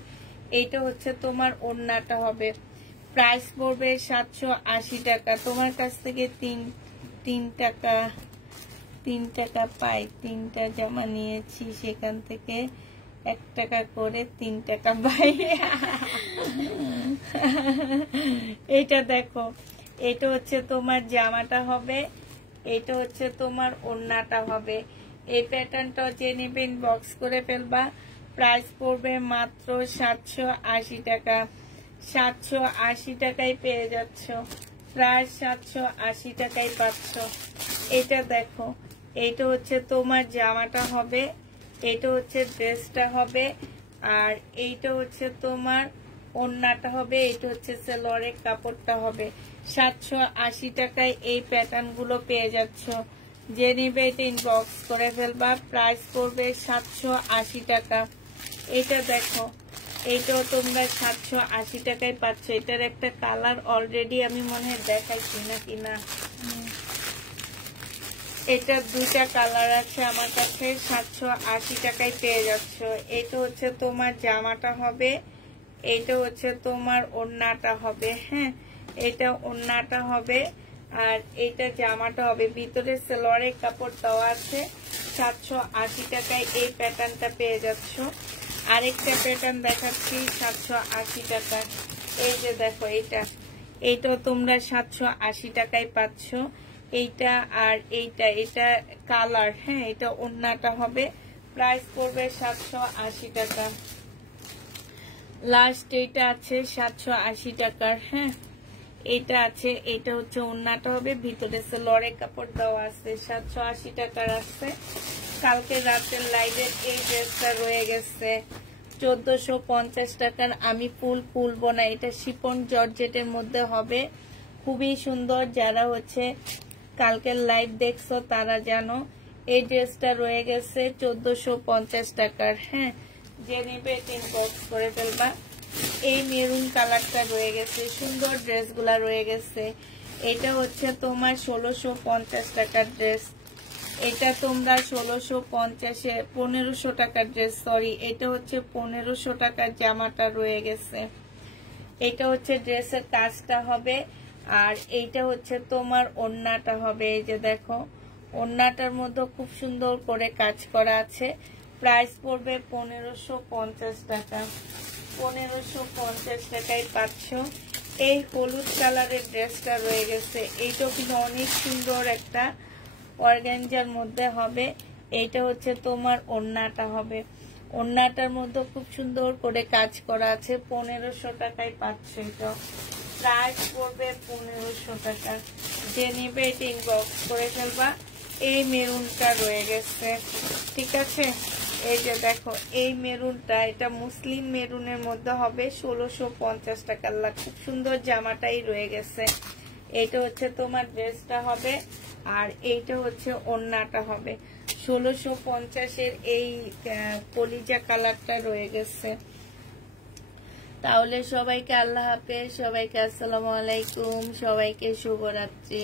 এইটা হচ্ছে তোমার ওড়নাটা হবে। প্রাইস পড়বে 780 টাকা। তোমার কাছ থেকে তিন টাকা পাই, 3টা জামা নিয়েছি, সেখান থেকে 1 টাকা করে 3 টাকা পাই। এটা দেখো, এটা হচ্ছে তোমার জামাটা হবে, এটা হচ্ছে তোমার ওড়নাটা হবে। এই প্যাটার্নটা যে নেবেন বক্স করে ফেলবা। প্রাইস পড়বে মাত্র 780 টাকা। 780 টাকায় পেয়ে যাচ্ছ, প্রায় 780 টাকায় পাচ্ছ। এটা দেখো, এইটা হচ্ছে তোমার জামাটা হবে, এটা হচ্ছে ড্রেসটা হবে, আর এইটা হচ্ছে তোমার ওড়নাটা হবে, এটা হচ্ছে সালোয়ারের কাপড়টা হবে। 780 টাকায় এই প্যাটার্ন গুলো পেয়ে যাচ্ছ। যে নিবে এটা ইনবক্স করে ফেলবা। প্রাইস পড়বে 780 টাকা। এটা দেখো, এইটাও তোমরা 780 টাকায় পাচ্ছ। এটার একটা কালার অলরেডি আমি মনে হয় দেখাইছি নাকি না, এটা 2টা কালার আছে আমার কাছে। 780 টাকায় পেয়ে যাচ্ছ। এটা হচ্ছে তোমার জামাটা হবে, এইটা হচ্ছে তোমার ওড়নাটা হবে। হ্যাঁ, এটা ওড়নাটা হবে আর এইটা জামাটা হবে। ভিতরে সালোয়ারের কাপড় দেওয়া আছে। 780 টাকায় এই প্যাটার্নটা পেয়ে যাচ্ছ। আরেকটা প্যাটার্ন দেখাচ্ছি 780 টাকা। এই যে দেখো, এইটাও তোমরা 780 টাকায় পাচ্ছ। এইটা আর এটা কালার। হ্যাঁ, এটা ওড়নাটা হবে। প্রাইস পড়বে 780 টাকা। লাস্ট এইটা আছে 780 টাকার। হ্যাঁ, এটা আছে, এটা হচ্ছে ওড়নাটা হবে, ভিতরে সালোয়ারের কাপড় দেওয়া আছে। 780 টাকার আছে। কালকে রাতের লাইভের এই ড্রেসটা রয়ে গেছে 1450 টাকার। আমি ফুল খুলবো না, এটা শিফন জর্জেটের মধ্যে হবে, খুবই সুন্দর। যারা হচ্ছে কালকের লাইভ দেখছো তারা জানো। এই ড্রেসটা রয়ে গেছে 1450 টাকার। হ্যাঁ, যে নেবে ইনবক্স করে ফেলবা। এই মেরুন কালারটা রয়ে গেছে, সুন্দর ড্রেসগুলা রয়ে গেছে। এটা হচ্ছে তোমার 1650 টাকার ড্রেস। এটা তোমরা 1650-এ 1500 টাকার ড্রেস, সরি, এটা হচ্ছে 1500 টাকার জামাটা রয়ে গেছে। এটা হচ্ছে ড্রেসের কাজটা হবে, আর এইটা হচ্ছে তোমার ওড়নাটা হবে। এই যে দেখো, ওড়নাটার মধ্যে খুব সুন্দর করে কাজ করা আছে। প্রাইস পড়বে 1550 টাকা। 1550 টাকায় পাচ্ছ। এই হলুদ কালারের ড্রেসটা রয়ে গেছে, এইটাও কিন্তু অনেক সুন্দর একটা অর্গানজার মধ্যে হবে। এইটা হচ্ছে তোমার ওড়নাটা হবে। ওড়নাটার মধ্যে খুব সুন্দর করে কাজ করা আছে। 1500 টাকায় পাচ্ছ। এটা প্রাইস পড়বে 1500 টাকা। যে নেবে এটা ইনবক্স করে ফেলবা। এই মেরুনটা রয়ে গেছে, ঠিক আছে। এই যে দেখো, এই মেরুনটা, এটা মুসলিম মেরুনের মধ্যে হবে, 1650 টাকার। খুব সুন্দর জামাটাই রয়ে গেছে। এইটা হচ্ছে তোমার ড্রেসটা হবে, আর এইটা হচ্ছে ওড়নাটা হবে। 1650-এর এই কলিজা কালারটা রয়ে গেছে। তাহলে সবাইকে আল্লাহ হাফেজ, সবাইকে আসসালামু আলাইকুম, সবাইকে শুভরাত্রি।